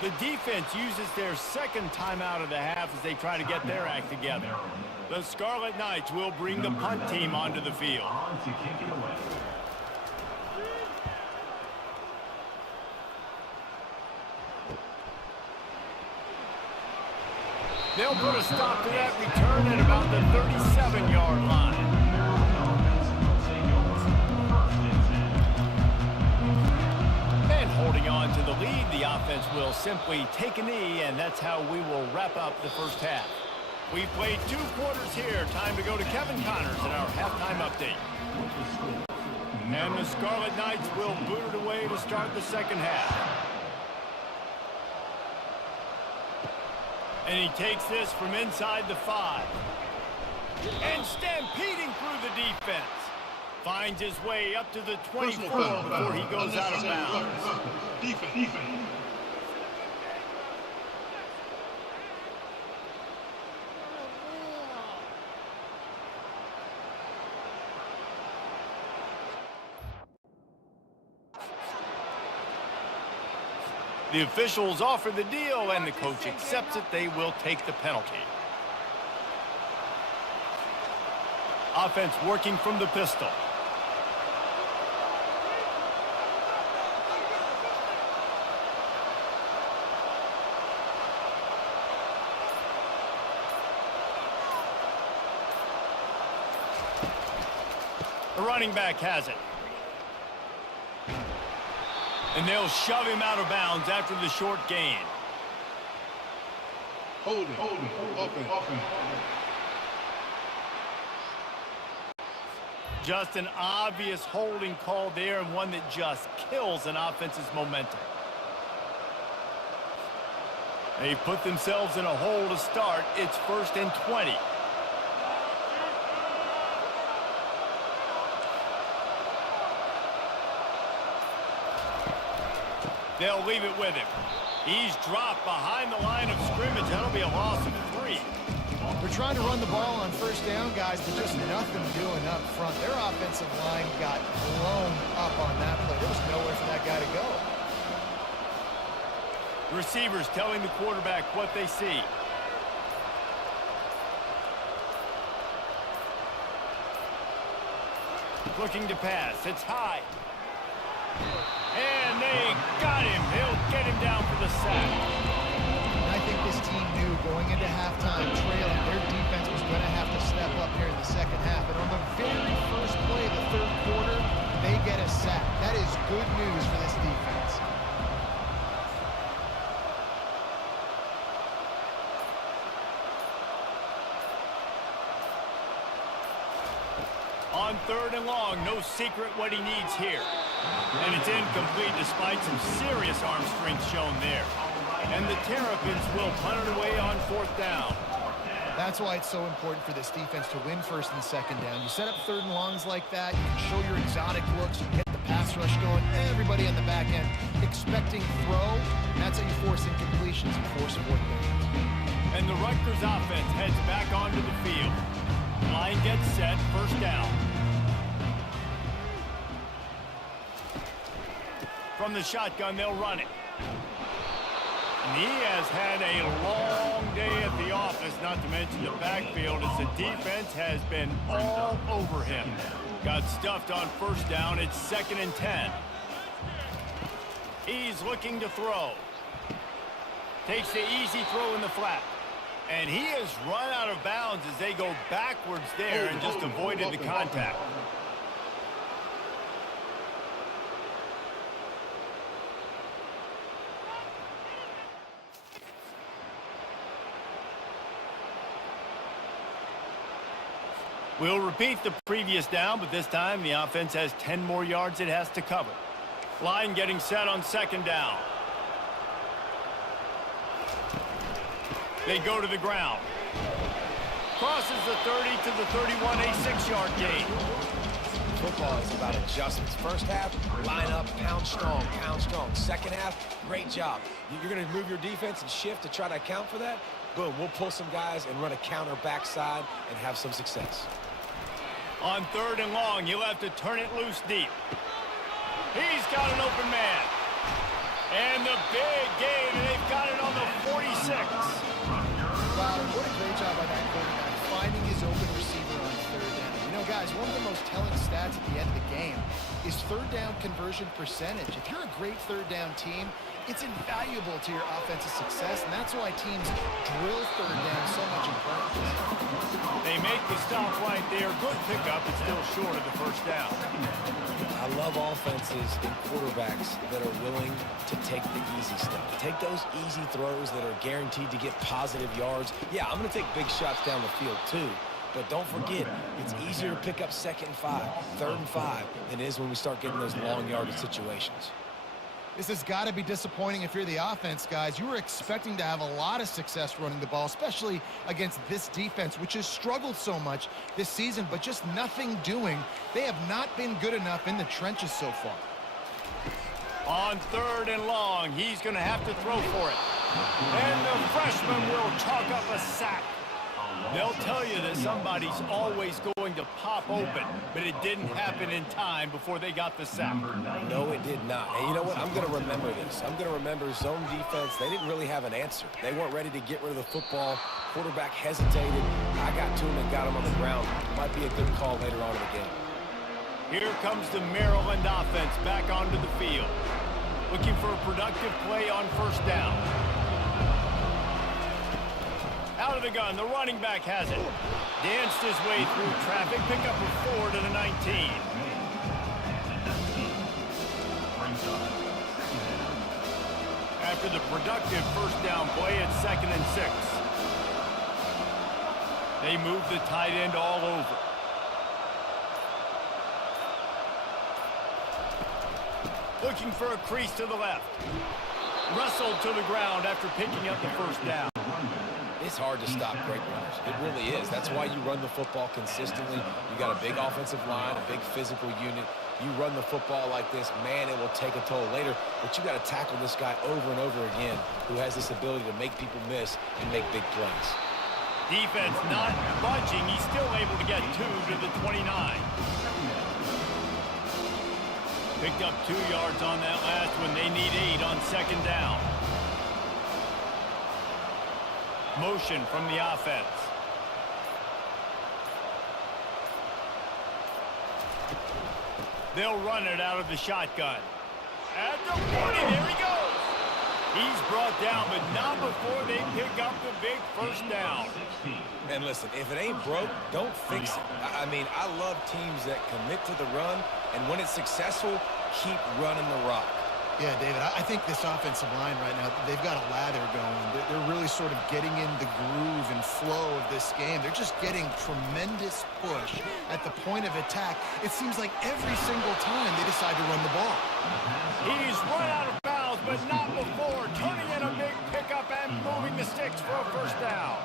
The defense uses their second timeout of the half as they try to get their act together. The Scarlet Knights will bring the punt team onto the field. They'll put a stop to that return at about the 37-yard line. And holding on to the lead, the offense will simply take a knee, and that's how we will wrap up the first half. We've played 2 quarters here. Time to go to Kevin Connors in our halftime update. And the Scarlet Knights will boot it away to start the second half. And he takes this from inside the 5. And stampeding through the defense. Finds his way up to the 24 before he goes out of bounds. Defense. The officials offer the deal, and the coach accepts it. They will take the penalty. Offense working from the pistol. The running back has it. And they'll shove him out of bounds after the short gain. Hold it. Offense. Just an obvious holding call there, and one that just kills an offense's momentum. They put themselves in a hole to start. It's 1st and 20. They'll leave it with him. He's dropped behind the line of scrimmage. That'll be a loss of 3. They're trying to run the ball on first down, guys, but just nothing doing up front. Their offensive line got blown up on that play. There was nowhere for that guy to go. Receivers telling the quarterback what they see. Looking to pass. It's high. And they got him. He'll get him down for the sack. And I think this team knew going into halftime trailing, their defense was going to have to step up here in the second half. And on the very first play of the third quarter, they get a sack. That is good news for this defense. On 3rd and long, no secret what he needs here. And it's incomplete despite some serious arm strength shown there. And the Terrapins will punt it away on 4th down. That's why it's so important for this defense to win 1st and 2nd down. You set up 3rd and longs like that, you can show your exotic looks, you can get the pass rush going, everybody on the back end expecting throw, and that's how you force incompletions and force 4th downs. And the Rutgers offense heads back onto the field. Line gets set, 1st down. From the shotgun, they'll run it. And he has had a long day at the office, not to mention the backfield, as the defense has been all over him. Got stuffed on 1st down. It's 2nd and 10. He's looking to throw. Takes the easy throw in the flat. And he has run out of bounds as they go backwards there and just avoided the contact. We'll repeat the previous down, but this time the offense has 10 more yards it has to cover. Line getting set on 2nd down. They go to the ground. Crosses the 30 to the 31, a 6-yard gain. Football is about adjustments. First half, line up, pound strong, pound strong. Second half, great job. You're going to move your defense and shift to try to account for that. Boom, we'll pull some guys and run a counter backside and have some success. On 3rd and long, you'll have to turn it loose deep. He's got an open man. And the big gain, and they've got it on the 46. Wow, what a great job by that quarterback, finding his open receiver on 3rd down. You know, guys, one of the most telling stats at the end of the game is 3rd down conversion percentage. If you're a great 3rd down team, it's invaluable to your offensive success, and that's why teams drill 3rd down so much in practice. They make the stop right there. Good pickup. It's still short of the 1st down. I love offenses and quarterbacks that are willing to take the easy stuff. Take those easy throws that are guaranteed to get positive yards. Yeah, I'm going to take big shots down the field too. But don't forget, it's easier to pick up 2nd and 5, 3rd and 5 than it is when we start getting those long yardage situations. This has got to be disappointing if you're the offense, guys. You were expecting to have a lot of success running the ball, especially against this defense, which has struggled so much this season, but just nothing doing. They have not been good enough in the trenches so far. On 3rd and long, he's going to have to throw for it. And the freshman will chalk up a sack. They'll tell you that somebody's always going to pop open, but it didn't happen in time before they got the sack. No, it did not. And you know what? I'm going to remember this. I'm going to remember zone defense. They didn't really have an answer. They weren't ready to get rid of the football. Quarterback hesitated. I got to him and got him on the ground. Might be a good call later on in the game. Here comes the Maryland offense back onto the field. Looking for a productive play on 1st down. Out of the gun, the running back has it. Danced his way through traffic, pick up a 4 to the 19. After the productive 1st down play, it's 2nd and 6. They move the tight end all over. Looking for a crease to the left. Wrestled to the ground after picking up the 1st down. It's hard to stop great runners. It really is. That's why you run the football consistently. You got a big offensive line, a big physical unit. You run the football like this, man, it will take a toll later. But you got to tackle this guy over and over again who has this ability to make people miss and make big plays. Defense not budging. He's still able to get 2 to the 29. Picked up 2 yards on that last one. They need 8 on second down. Motion from the offense. They'll run it out of the shotgun. At the 40, there he goes. He's brought down, but not before they pick up the big first down. And listen, if it ain't broke, don't fix it. I mean, I love teams that commit to the run, and when it's successful, keep running the rock. Yeah, David, I think this offensive line right now, they've got a lather going. They're really sort of getting in the groove and flow of this game. They're just getting tremendous push at the point of attack. It seems like every single time they decide to run the ball. He's run out of bounds, but not before turning in a big pickup and moving the sticks for a first down.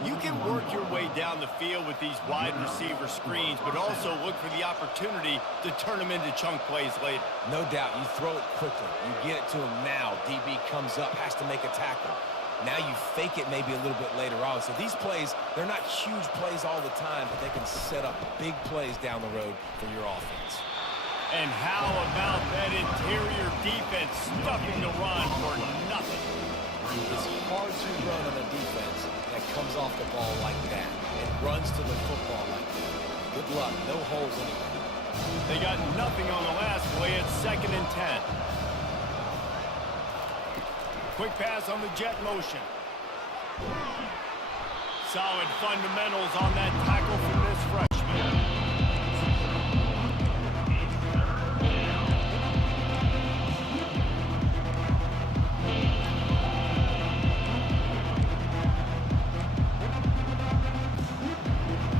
You can work your way down the field with these wide receiver screens, but also look for the opportunity to turn them into chunk plays later. No doubt, you throw it quickly. You get it to him now. DB comes up, has to make a tackle. Now you fake it maybe a little bit later on. So these plays, they're not huge plays all the time, but they can set up big plays down the road for your offense. And how about that interior defense stuffing the run for nothing? It's hard to run on a defense that comes off the ball like that and runs to the football like that. Good luck. No holes anywhere. They got nothing on the last play. It's 2nd and 10. Quick pass on the jet motion. Solid fundamentals on that tackle from this freshman.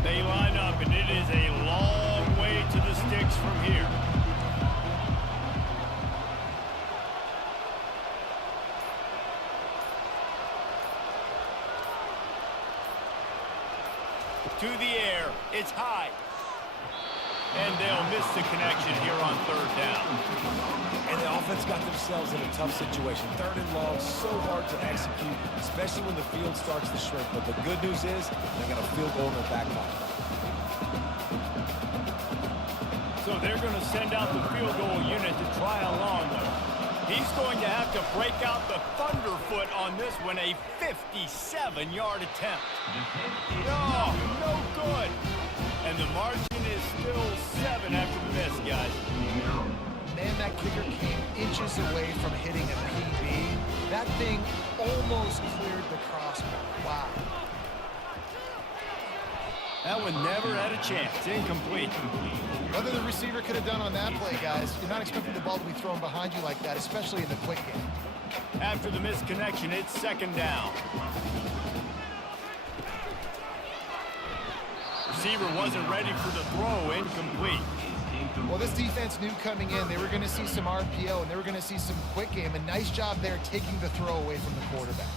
They line up, and it is a long way to the sticks from here. To the air, it's high. And they'll miss the connection here on 3rd down. And the offense got themselves in a tough situation. 3rd and long, so hard to execute, especially when the field starts to shrink. But the good news is they got a field goal in their back pocket. So they're going to send out the field goal unit to try along with. He's going to have to break out the thunderfoot on this one, a 57-yard attempt. No good. And the margin is still 7 after the miss, guys. Man, that kicker came inches away from hitting a PB. That thing almost cleared the crossbar. Wow. That one never had a chance. Incomplete. Whether the receiver could have done on that play, guys, you're not expecting the ball to be thrown behind you like that, especially in the quick game. After the misconnection, it's 2nd down. Receiver wasn't ready for the throw. Incomplete. Well, this defense knew coming in they were going to see some RPO and they were going to see some quick game. A nice job there taking the throw away from the quarterback.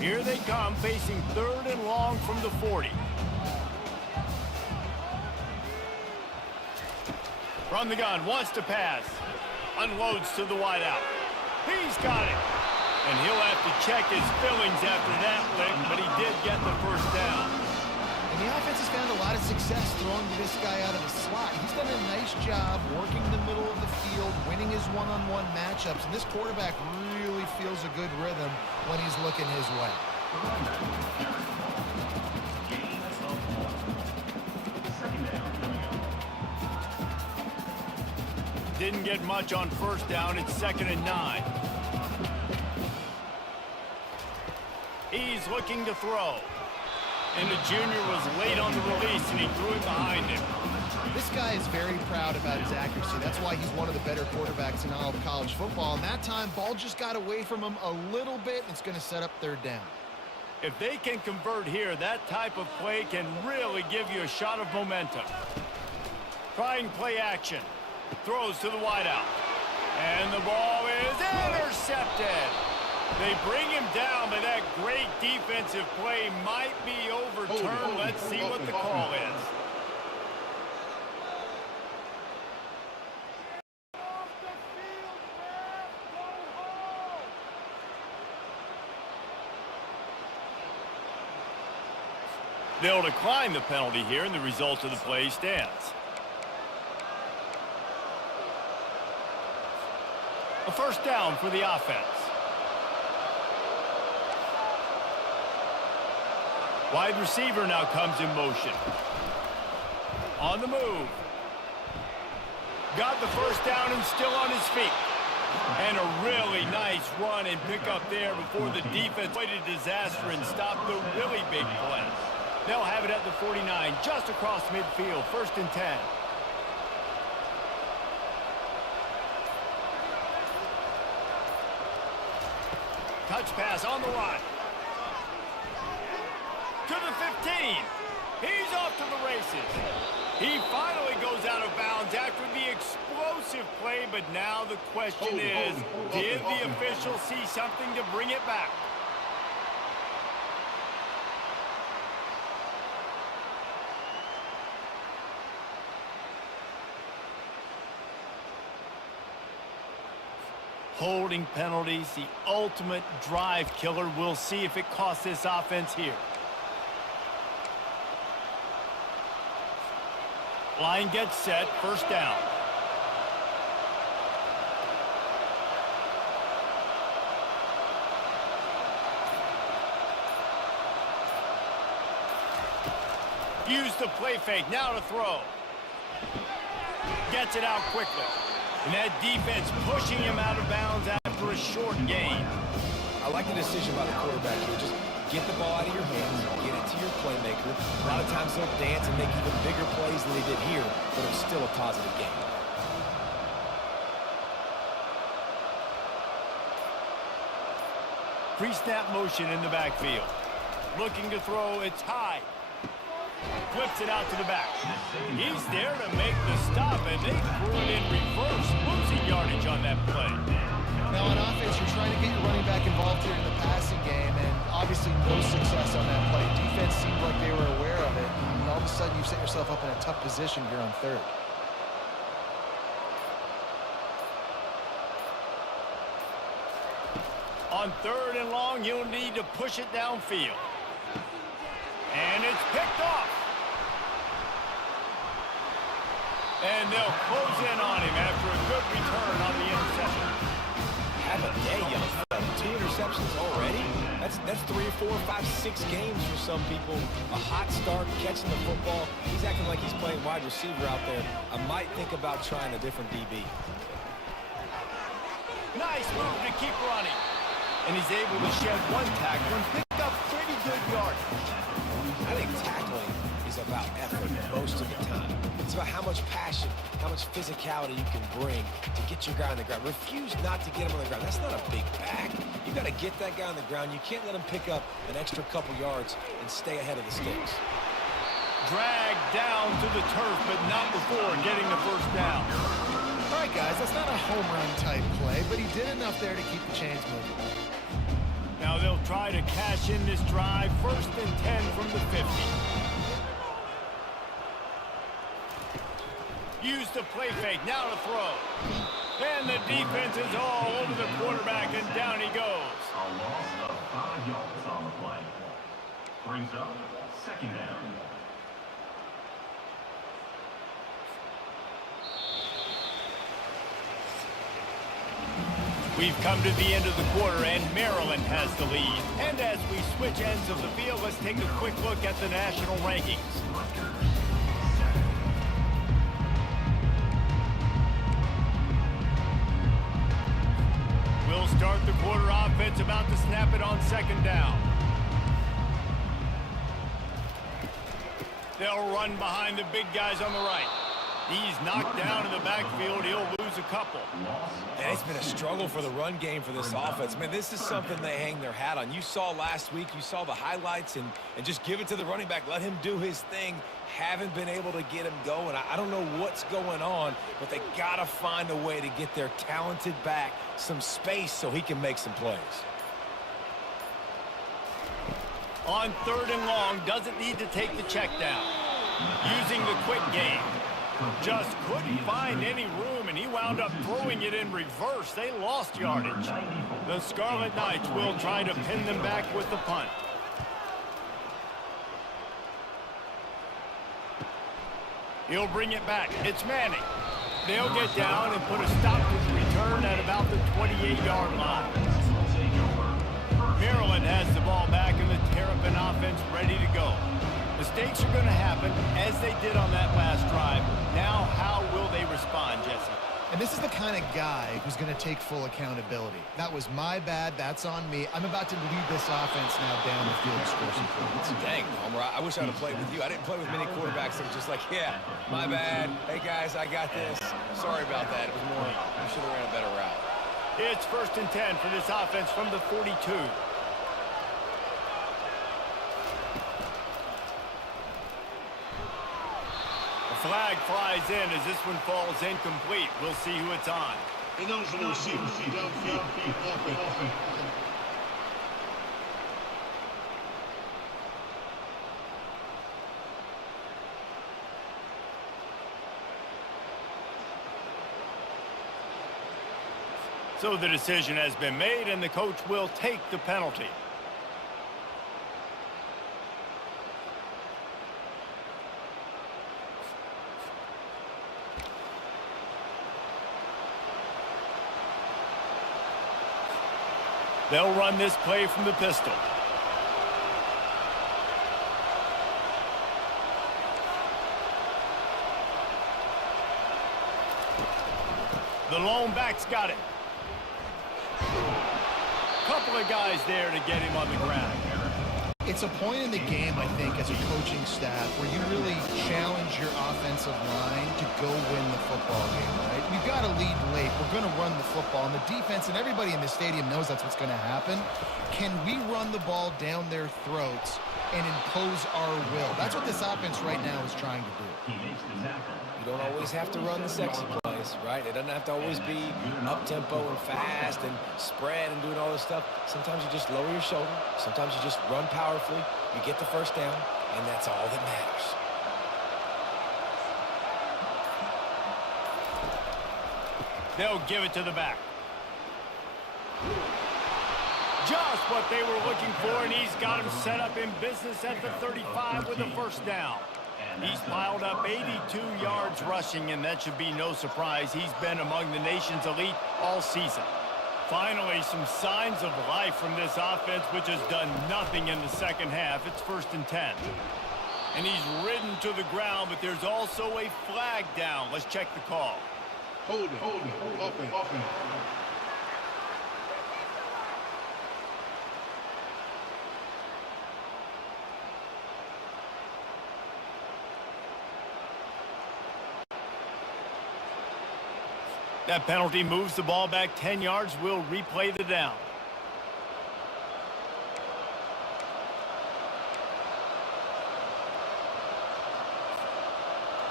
Here they come, facing 3rd and long from the 40. From the gun, wants to pass. Unloads to the wideout. He's got it. And he'll have to check his fillings after that lick, but he did get the first down. And the offense has found a lot of success throwing to this guy out of the slot. He's done a nice job working the middle of the field, winning his one-on-one matchups, and this quarterback really feels a good rhythm when he's looking his way. Didn't get much on 1st down. It's 2nd and 9. He's looking to throw. And the junior was late on the release, and he threw it behind him. This guy is very proud about his accuracy. That's why he's one of the better quarterbacks in all of college football. And that time, ball just got away from him a little bit. It's going to set up 3rd down. If they can convert here, that type of play can really give you a shot of momentum. Trying play action. Throws to the wideout. And the ball is intercepted. They bring him down, but that great defensive play might be overturned. Let's see what the call is. They'll decline the penalty here, and the result of the play stands. A first down for the offense. Wide receiver now comes in motion. On the move. Got the first down and still on his feet. And a really nice run and pick up there before the defense avoided disaster and stopped the really big play. They'll have it at the 49, just across midfield, 1st and 10. Touch pass on the line. To the 15. He's off to the races. He finally goes out of bounds after the explosive play, but now the question is, did the official see something to bring it back? Holding penalties, the ultimate drive killer. We'll see if it costs this offense here. Line gets set, first down. Use the play fake, now to throw. Gets it out quickly. And that defense pushing him out of bounds after a short gain. I like the decision by the quarterback here. Just get the ball out of your hands, get it to your playmaker. A lot of times they'll dance and make even bigger plays than they did here, but it was still a positive game. Pre-snap motion in the backfield. Looking to throw, it's high. Flips it out to the back. He's there to make the stop, and they threw it in reverse, losing yardage on that play. Now on offense, you're trying to get your running back involved here in the passing game, and obviously no success on that play. Defense seemed like they were aware of it, and all of a sudden you've set yourself up in a tough position here on 3rd. On 3rd and long, you'll need to push it downfield. And it's picked off. And they'll close in on him after a good return on the interception. Have a day, young fella. 2 interceptions already? That's 3 or 4 or 5, 6 games for some people. A hot start, catching the football. He's acting like he's playing wide receiver out there. I might think about trying a different DB. Nice move to keep running. And he's able to shed 1 tackle and pick up pretty good yardage. I think tackling is about effort most of the time. It's about how much passion, how much physicality you can bring to get your guy on the ground. Refuse not to get him on the ground. That's not a big back. You got to get that guy on the ground. You can't let him pick up an extra couple yards and stay ahead of the sticks. Dragged down to the turf, but not before getting the first down. All right, guys, that's not a home run type play, but he did enough there to keep the chains moving. Now they'll try to cash in this drive. 1st and 10 from the 50. Use the play fake, now to throw. And the defense is all over the quarterback, and down he goes. A loss of 5 yards on the play. Brings up 2nd down. We've come to the end of the quarter, and Maryland has the lead. And as we switch ends of the field, let's take a quick look at the national rankings. We'll start the quarter offense, about to snap it on 2nd down. They'll run behind the big guys on the right. He's knocked down in the backfield. He'll lose a couple. And it's been a struggle for the run game for this offense. Man, this is something they hang their hat on. You saw last week, you saw the highlights, and just give it to the running back. Let him do his thing. Haven't been able to get him going. I don't know what's going on, but they got to find a way to get their talented back some space so he can make some plays. On 3rd and long, doesn't need to take the check down. Using the quick game. Just couldn't find any room, and he wound up throwing it in reverse. They lost yardage. The Scarlet Knights will try to pin them back with the punt. He'll bring it back. It's Manning. They'll get down and put a stop to the return at about the 28-yard line. Maryland has the ball back, and the Terrapin offense ready to go. Mistakes are going to happen, as they did on that last drive. Now, how will they respond, Jesse? And this is the kind of guy who's going to take full accountability. That was my bad. That's on me. I'm about to lead this offense now down the field and score some points. Dang, Homer, I wish I would have played with you. I didn't play with many quarterbacks that were just like, yeah, my bad. Hey, guys, I got this. Sorry about that. It was more, we should have ran a better route. It's 1st and 10 for this offense from the 42. Flag flies in as this one falls incomplete. We'll see who it's on. Ineligible receiver. Downfield. Offense. So the decision has been made, and the coach will take the penalty. They'll run this play from the pistol. The lone back's got it. Couple of guys there to get him on the ground. It's a point in the game, I think, as a coaching staff where you really challenge your offensive line to go win the football game, right? We've got to lead late. We're going to run the football. And the defense and everybody in the stadium knows that's what's going to happen. Can we run the ball down their throats and impose our will? That's what this offense right now is trying to do. You don't always have to run the sexy plays, right? It doesn't have to always be up-tempo and fast and spread and doing all this stuff. Sometimes you just lower your shoulder. Sometimes you just run powerfully. You get the first down, and that's all that matters. They'll give it to the back. Just what they were looking for, and he's got him set up in business at the 35 with a first down. He's piled up 82 yards rushing, and that should be no surprise. He's been among the nation's elite all season. Finally, some signs of life from this offense, which has done nothing in the second half. It's 1st and 10. And he's ridden to the ground, but there's also a flag down. Let's check the call. Hold it. Offense. That penalty moves the ball back 10 yards. We'll replay the down.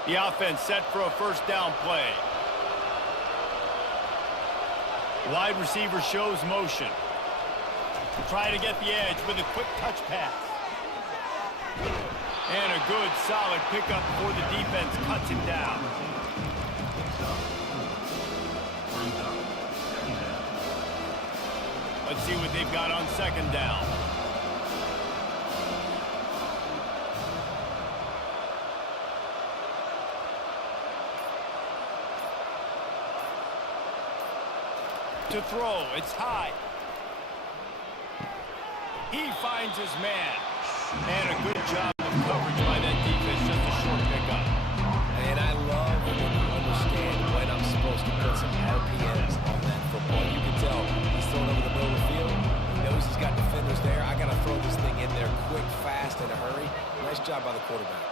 The offense set for a first down play. Wide receiver shows motion. Trying to get the edge with a quick touch pass. And a good, solid pickup before the defense cuts him down. Let's see what they've got on 2nd down. To throw, it's high. He finds his man. And a good job of coverage by that defense, just a short pickup. And I love when you understand when I'm supposed to put some RPMs on that football. You can tell he's throwing over the middle of the field. He knows he's got defenders there. I got to throw this thing in there quick, fast, in a hurry. Nice job by the quarterback.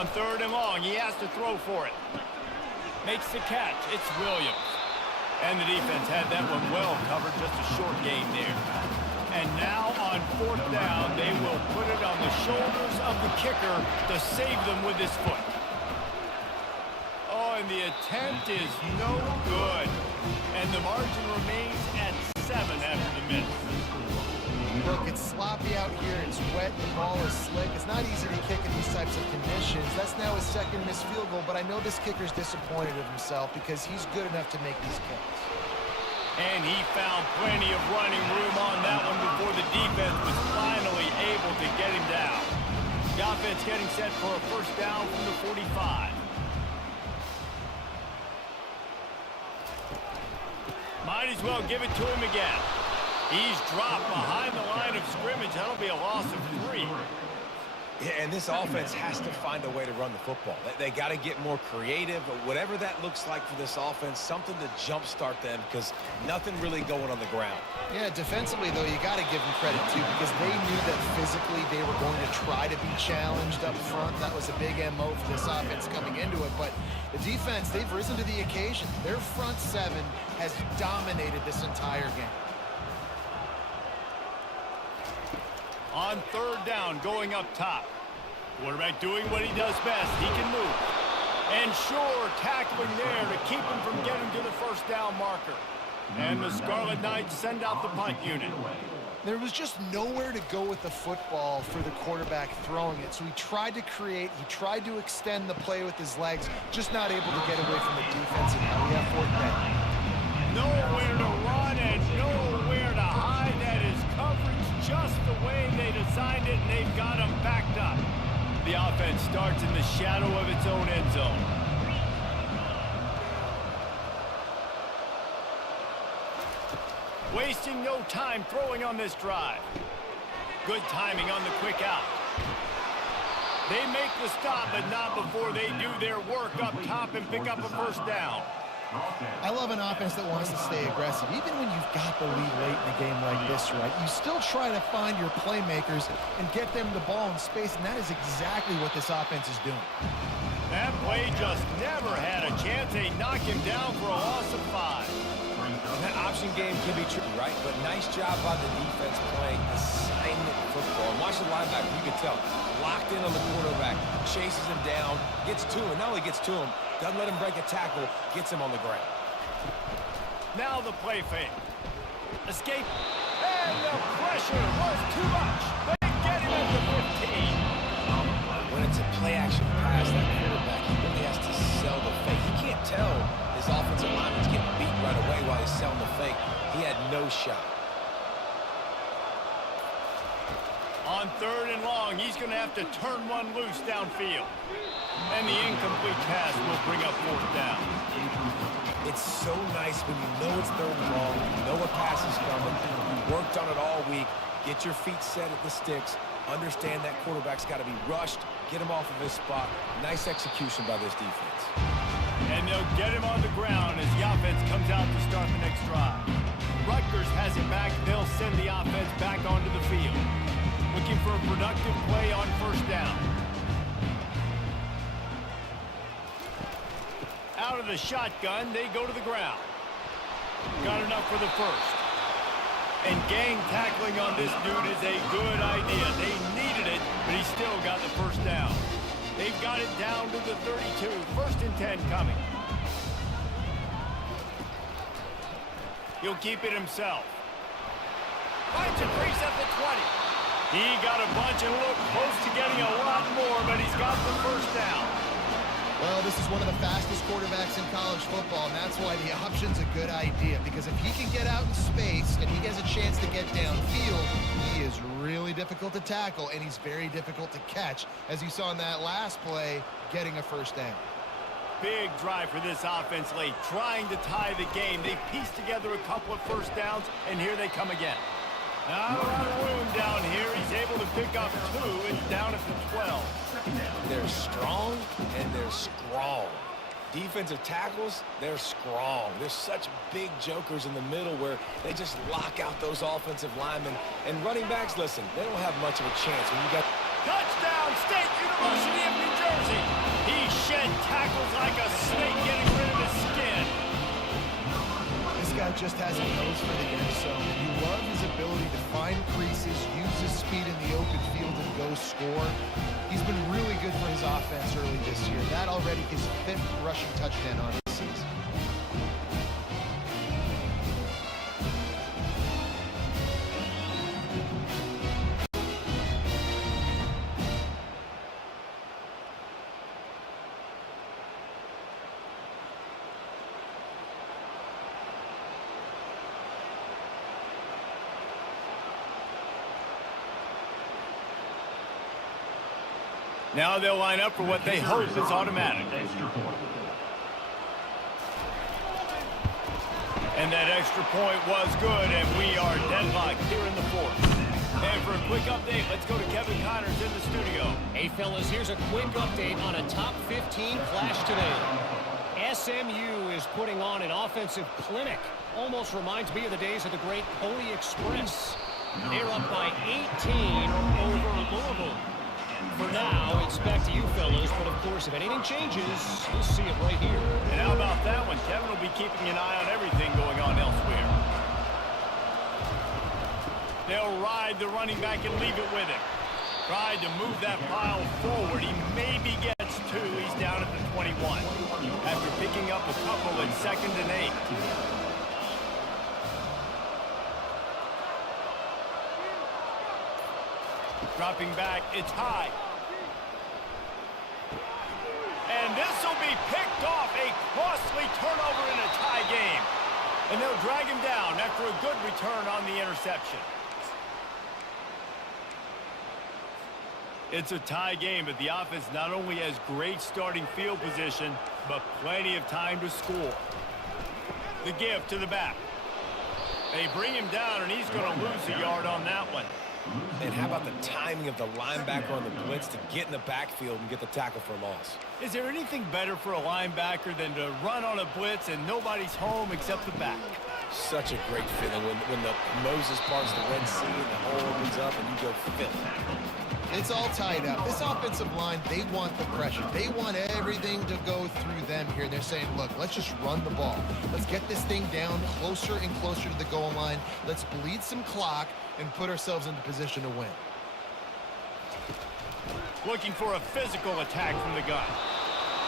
On 3rd and long, he has to throw for it. Makes the catch. It's Williams. And the defense had that one well covered. Just a short game there. And now on 4th down, they will put it on the shoulders of the kicker to save them with his foot. Oh, and the attempt is no good. And the margin remains at 7 after the miss. Look, it's sloppy out here. It's wet. The ball is slick. It's not easy to kick in these types of conditions. That's now his second missed field goal, but I know this kicker's disappointed of himself because he's good enough to make these kicks. And he found plenty of running room on that one before the defense was finally able to get him down. The offense getting set for a first down from the 45. Might as well give it to him again. He's dropped behind the line of scrimmage. That'll be a loss of 3. Yeah, and this offense has to find a way to run the football. They got to get more creative, but whatever that looks like for this offense, something to jumpstart them because nothing really going on the ground. Yeah, defensively, though, you got to give them credit, too, because they knew that physically they were going to try to be challenged up front. That was a big MO for this offense coming into it, but the defense, they've risen to the occasion. Their front 7 has dominated this entire game. On third down, going up top. Quarterback doing what he does best. He can move. And sure, tackling there to keep him from getting to the first down marker. And the Scarlet Knights send out the punt unit. There was just nowhere to go with the football for the quarterback throwing it. So he tried to create, he tried to extend the play with his legs, just not able to get away from the defense. And now we have fourth down. Nowhere to run and nowhere to hide. That is coverage just the way they designed it, and they've got him backed up. The offense starts in the shadow of its own end zone. Wasting no time throwing on this drive. Good timing on the quick out. They make the stop, but not before they do their work up top and pick up a first down. I love an offense that wants to stay aggressive. Even when you've got the lead late in a game like this, right, you still try to find your playmakers and get them the ball in space, and that is exactly what this offense is doing. That play just never had a chance. They knock him down for a loss of 5. That option game can be tricky, right? But nice job by the defense playing assignment football. And watch the linebacker, you can tell, locked in on the quarterback, chases him down, gets to him, not only gets to him, doesn't let him break a tackle, gets him on the ground. Now the play fake. Escape. And the pressure was too much. They get him at the 15. When it's a play-action pass, that quarterback, he really has to sell the fake. He can't tell his offensive lineman's getting beat right away while he's selling the fake. He had no shot. On third and long, he's going to have to turn one loose downfield. And the incomplete pass will bring up fourth down. It's so nice when you know it's third and long, you know a pass is coming, you worked on it all week, get your feet set at the sticks, understand that quarterback's got to be rushed, get him off of his spot. Nice execution by this defense. And they'll get him on the ground as the offense comes out to start the next drive. Rutgers has it back. They'll send the offense back onto the field. Looking for a productive play on first down. Out of the shotgun, they go to the ground. Got enough for the first. And gang tackling on this dude is a good idea. They needed it, but he still got the first down. They've got it down to the 32. First and 10 coming. He'll keep it himself. Finds a crease at the 20. He got a bunch and looked close to getting a lot more, but he's got the first down. Well, this is one of the fastest quarterbacks in college football, and that's why the option's a good idea, because if he can get out in space and he gets a chance to get downfield, he is really difficult to tackle, and he's very difficult to catch, as you saw in that last play, getting a first down. Big drive for this offense late, trying to tie the game. They pieced together a couple of first downs, and here they come again. Not a lot of room down here. He's able to pick up 2. It's down at the 12. They're strong and they're strong. Defensive tackles, they're strong. They're such big jokers in the middle where they just lock out those offensive linemen. And running backs, listen, they don't have much of a chance when you got... Touchdown, State University of New Jersey. He shed tackles like a snake, getting rid of his skin. This guy just has a nose for the end zone. You love his ability to find creases, use his speed in the open field, and go score. He's been really good for his offense early this year. That already his 5th rushing touchdown on the season. Now they'll line up for what they hope is automatic. And that extra point was good, and we are deadlocked here in the 4th. And for a quick update, let's go to Kevin Connors in the studio. Hey, fellas, here's a quick update on a top 15 clash today. SMU is putting on an offensive clinic. Almost reminds me of the days of the great Pony Express. They're up by 18 over Louisville. For now, it's back to you fellas, but of course, if anything changes, you'll see it right here. And how about that one? Kevin will be keeping an eye on everything going on elsewhere. They'll ride the running back and leave it with him. Tried to move that pile forward. He maybe gets 2. He's down at the 21. After picking up a couple in 2nd and 8. Dropping back, it's high. And this will be picked off, a costly turnover in a tie game. And they'll drag him down after a good return on the interception. It's a tie game, but the offense not only has great starting field position, but plenty of time to score. The give to the back. They bring him down, and he's going to lose a yard on that one. And how about the timing of the linebacker on the blitz to get in the backfield and get the tackle for a loss? Is there anything better for a linebacker than to run on a blitz and nobody's home except the back? Such a great feeling when the Moses parts the Red Sea and the hole opens up and you go fill. It's all tied up. This offensive line, they want the pressure. They want everything to go through them here. They're saying, look, let's just run the ball. Let's get this thing down closer and closer to the goal line. Let's bleed some clock and put ourselves into position to win. Looking for a physical attack from the gun.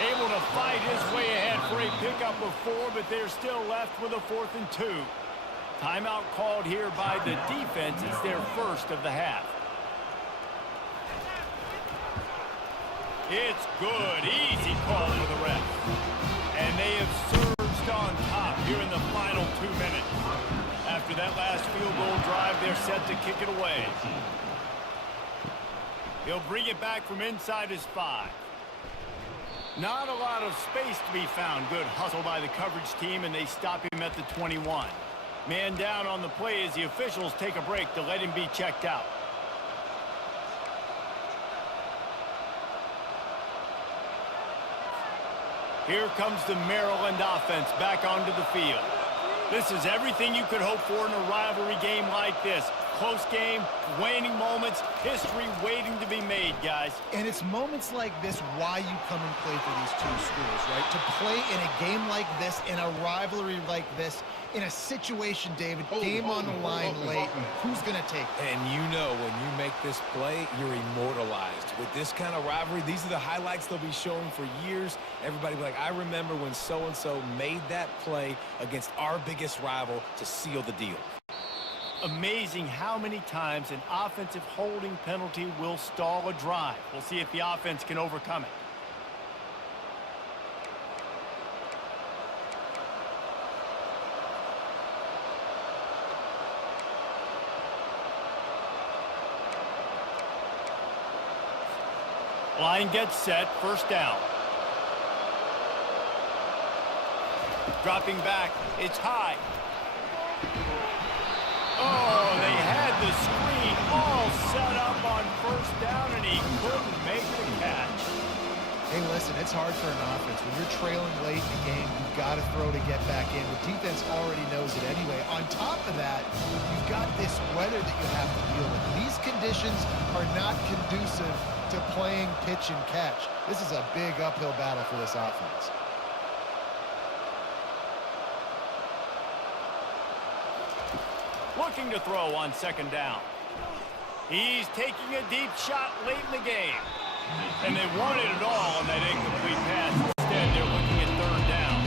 Able to fight his way ahead for a pickup of 4, but they're still left with a 4th and 2. Timeout called here by the defense. It's their first of the half. It's good. Easy call for the ref. And they have surged on top here in the final 2 minutes. After that last field goal drive, they're set to kick it away. He'll bring it back from inside his 5. Not a lot of space to be found. Good hustle by the coverage team, and they stop him at the 21. Man down on the play as the officials take a break to let him be checked out. Here comes the Maryland offense back onto the field. This is everything you could hope for in a rivalry game like this. Close game, waning moments, history waiting to be made, guys. And it's moments like this why you come and play for these two schools, right? To play in a game like this, in a rivalry like this, in a situation, David, game on the line late, who's going to take it? And you know when you make this play, you're immortalized. With this kind of rivalry, these are the highlights they'll be showing for years. Everybody will be like, I remember when so-and-so made that play against our biggest rival to seal the deal. Amazing how many times an offensive holding penalty will stall a drive. We'll see if the offense can overcome it. Line gets set, first down. Dropping back, it's high. Oh, they had the screen all set up on first down, and he couldn't make the catch. Hey, listen, it's hard for an offense. When you're trailing late in the game, you've got to throw to get back in. The defense already knows it anyway. On top of that, you've got this weather that you have to deal with. These conditions are not conducive to playing pitch and catch. This is a big uphill battle for this offense. looking to throw on second down. He's taking a deep shot late in the game. And they wanted it all on that incomplete pass. Instead, they're looking at third down.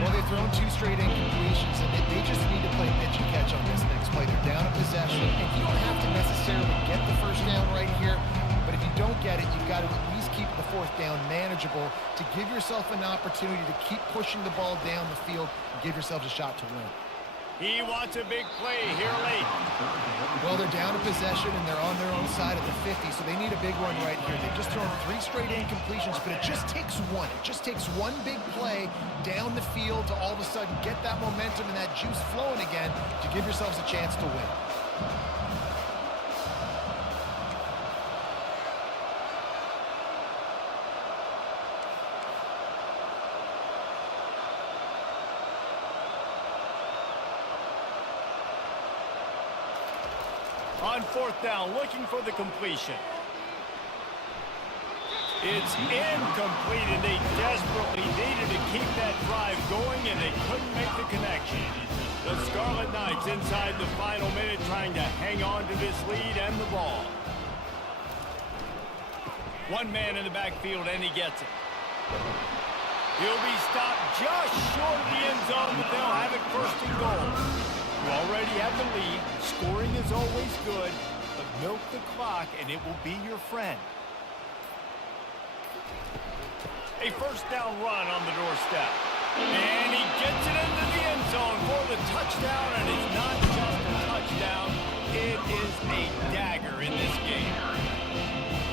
Well, they've thrown 2 straight incompletions, and they just need to play pitch and catch on this next play. They're down a possession, and you don't have to necessarily get the first down right here, but if you don't get it, you've got to at least keep the fourth down manageable to give yourself an opportunity to keep pushing the ball down the field and give yourselves a shot to win. He wants a big play here late. Well, they're down a possession, and they're on their own side at the 50, so they need a big one right here. They've just thrown 3 straight incompletions, but it just takes one. It just takes one big play down the field to all of a sudden get that momentum and that juice flowing again to give yourselves a chance to win. On fourth down, looking for the completion. It's incomplete, and they desperately needed to keep that drive going, and they couldn't make the connection. The Scarlet Knights inside the final minute trying to hang on to this lead and the ball. One man in the backfield, and he gets it. He'll be stopped just short of the end zone, but they'll have it first and goal. You already have the lead. Scoring is always good, but milk the clock and it will be your friend. A first down run on the doorstep. And he gets it into the end zone for the touchdown, and it's not just a touchdown, it is a dagger in this game.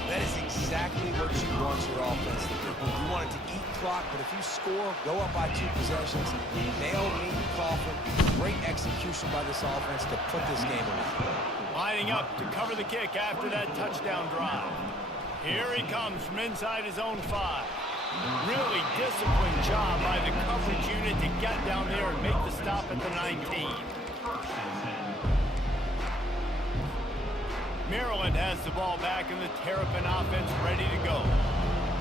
That is exactly what you want your offense to do. You want it to eat clock, but if you score, go up by 2 possessions, nail me, coffin. Great execution by this offense to put this game away. Lining up to cover the kick after that touchdown drive. Here he comes from inside his own 5. Really disciplined job by the coverage unit to get down there and make the stop at the 19. Maryland has the ball back and the Terrapin offense ready to go.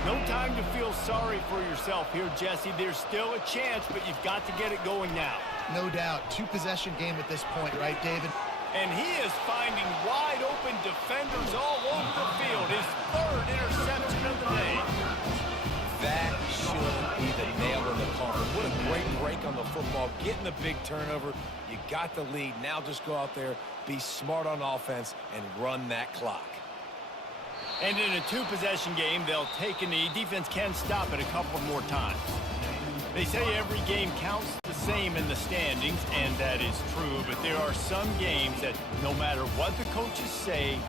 No time to feel sorry for yourself here, Jesse. There's still a chance, but you've got to get it going now. No doubt. 2-possession game at this point, right, David? And he is finding wide-open defenders all over the field. His 3rd interception of the day. That should be the nail in the coffin. What a great break on the football. Getting the big turnover. You got the lead. Now just go out there, be smart on offense, and run that clock. And in a 2-possession game, they'll take a knee. Defense can stop it a couple more times. They say every game counts the same in the standings, and that is true, but there are some games that no matter what the coaches say,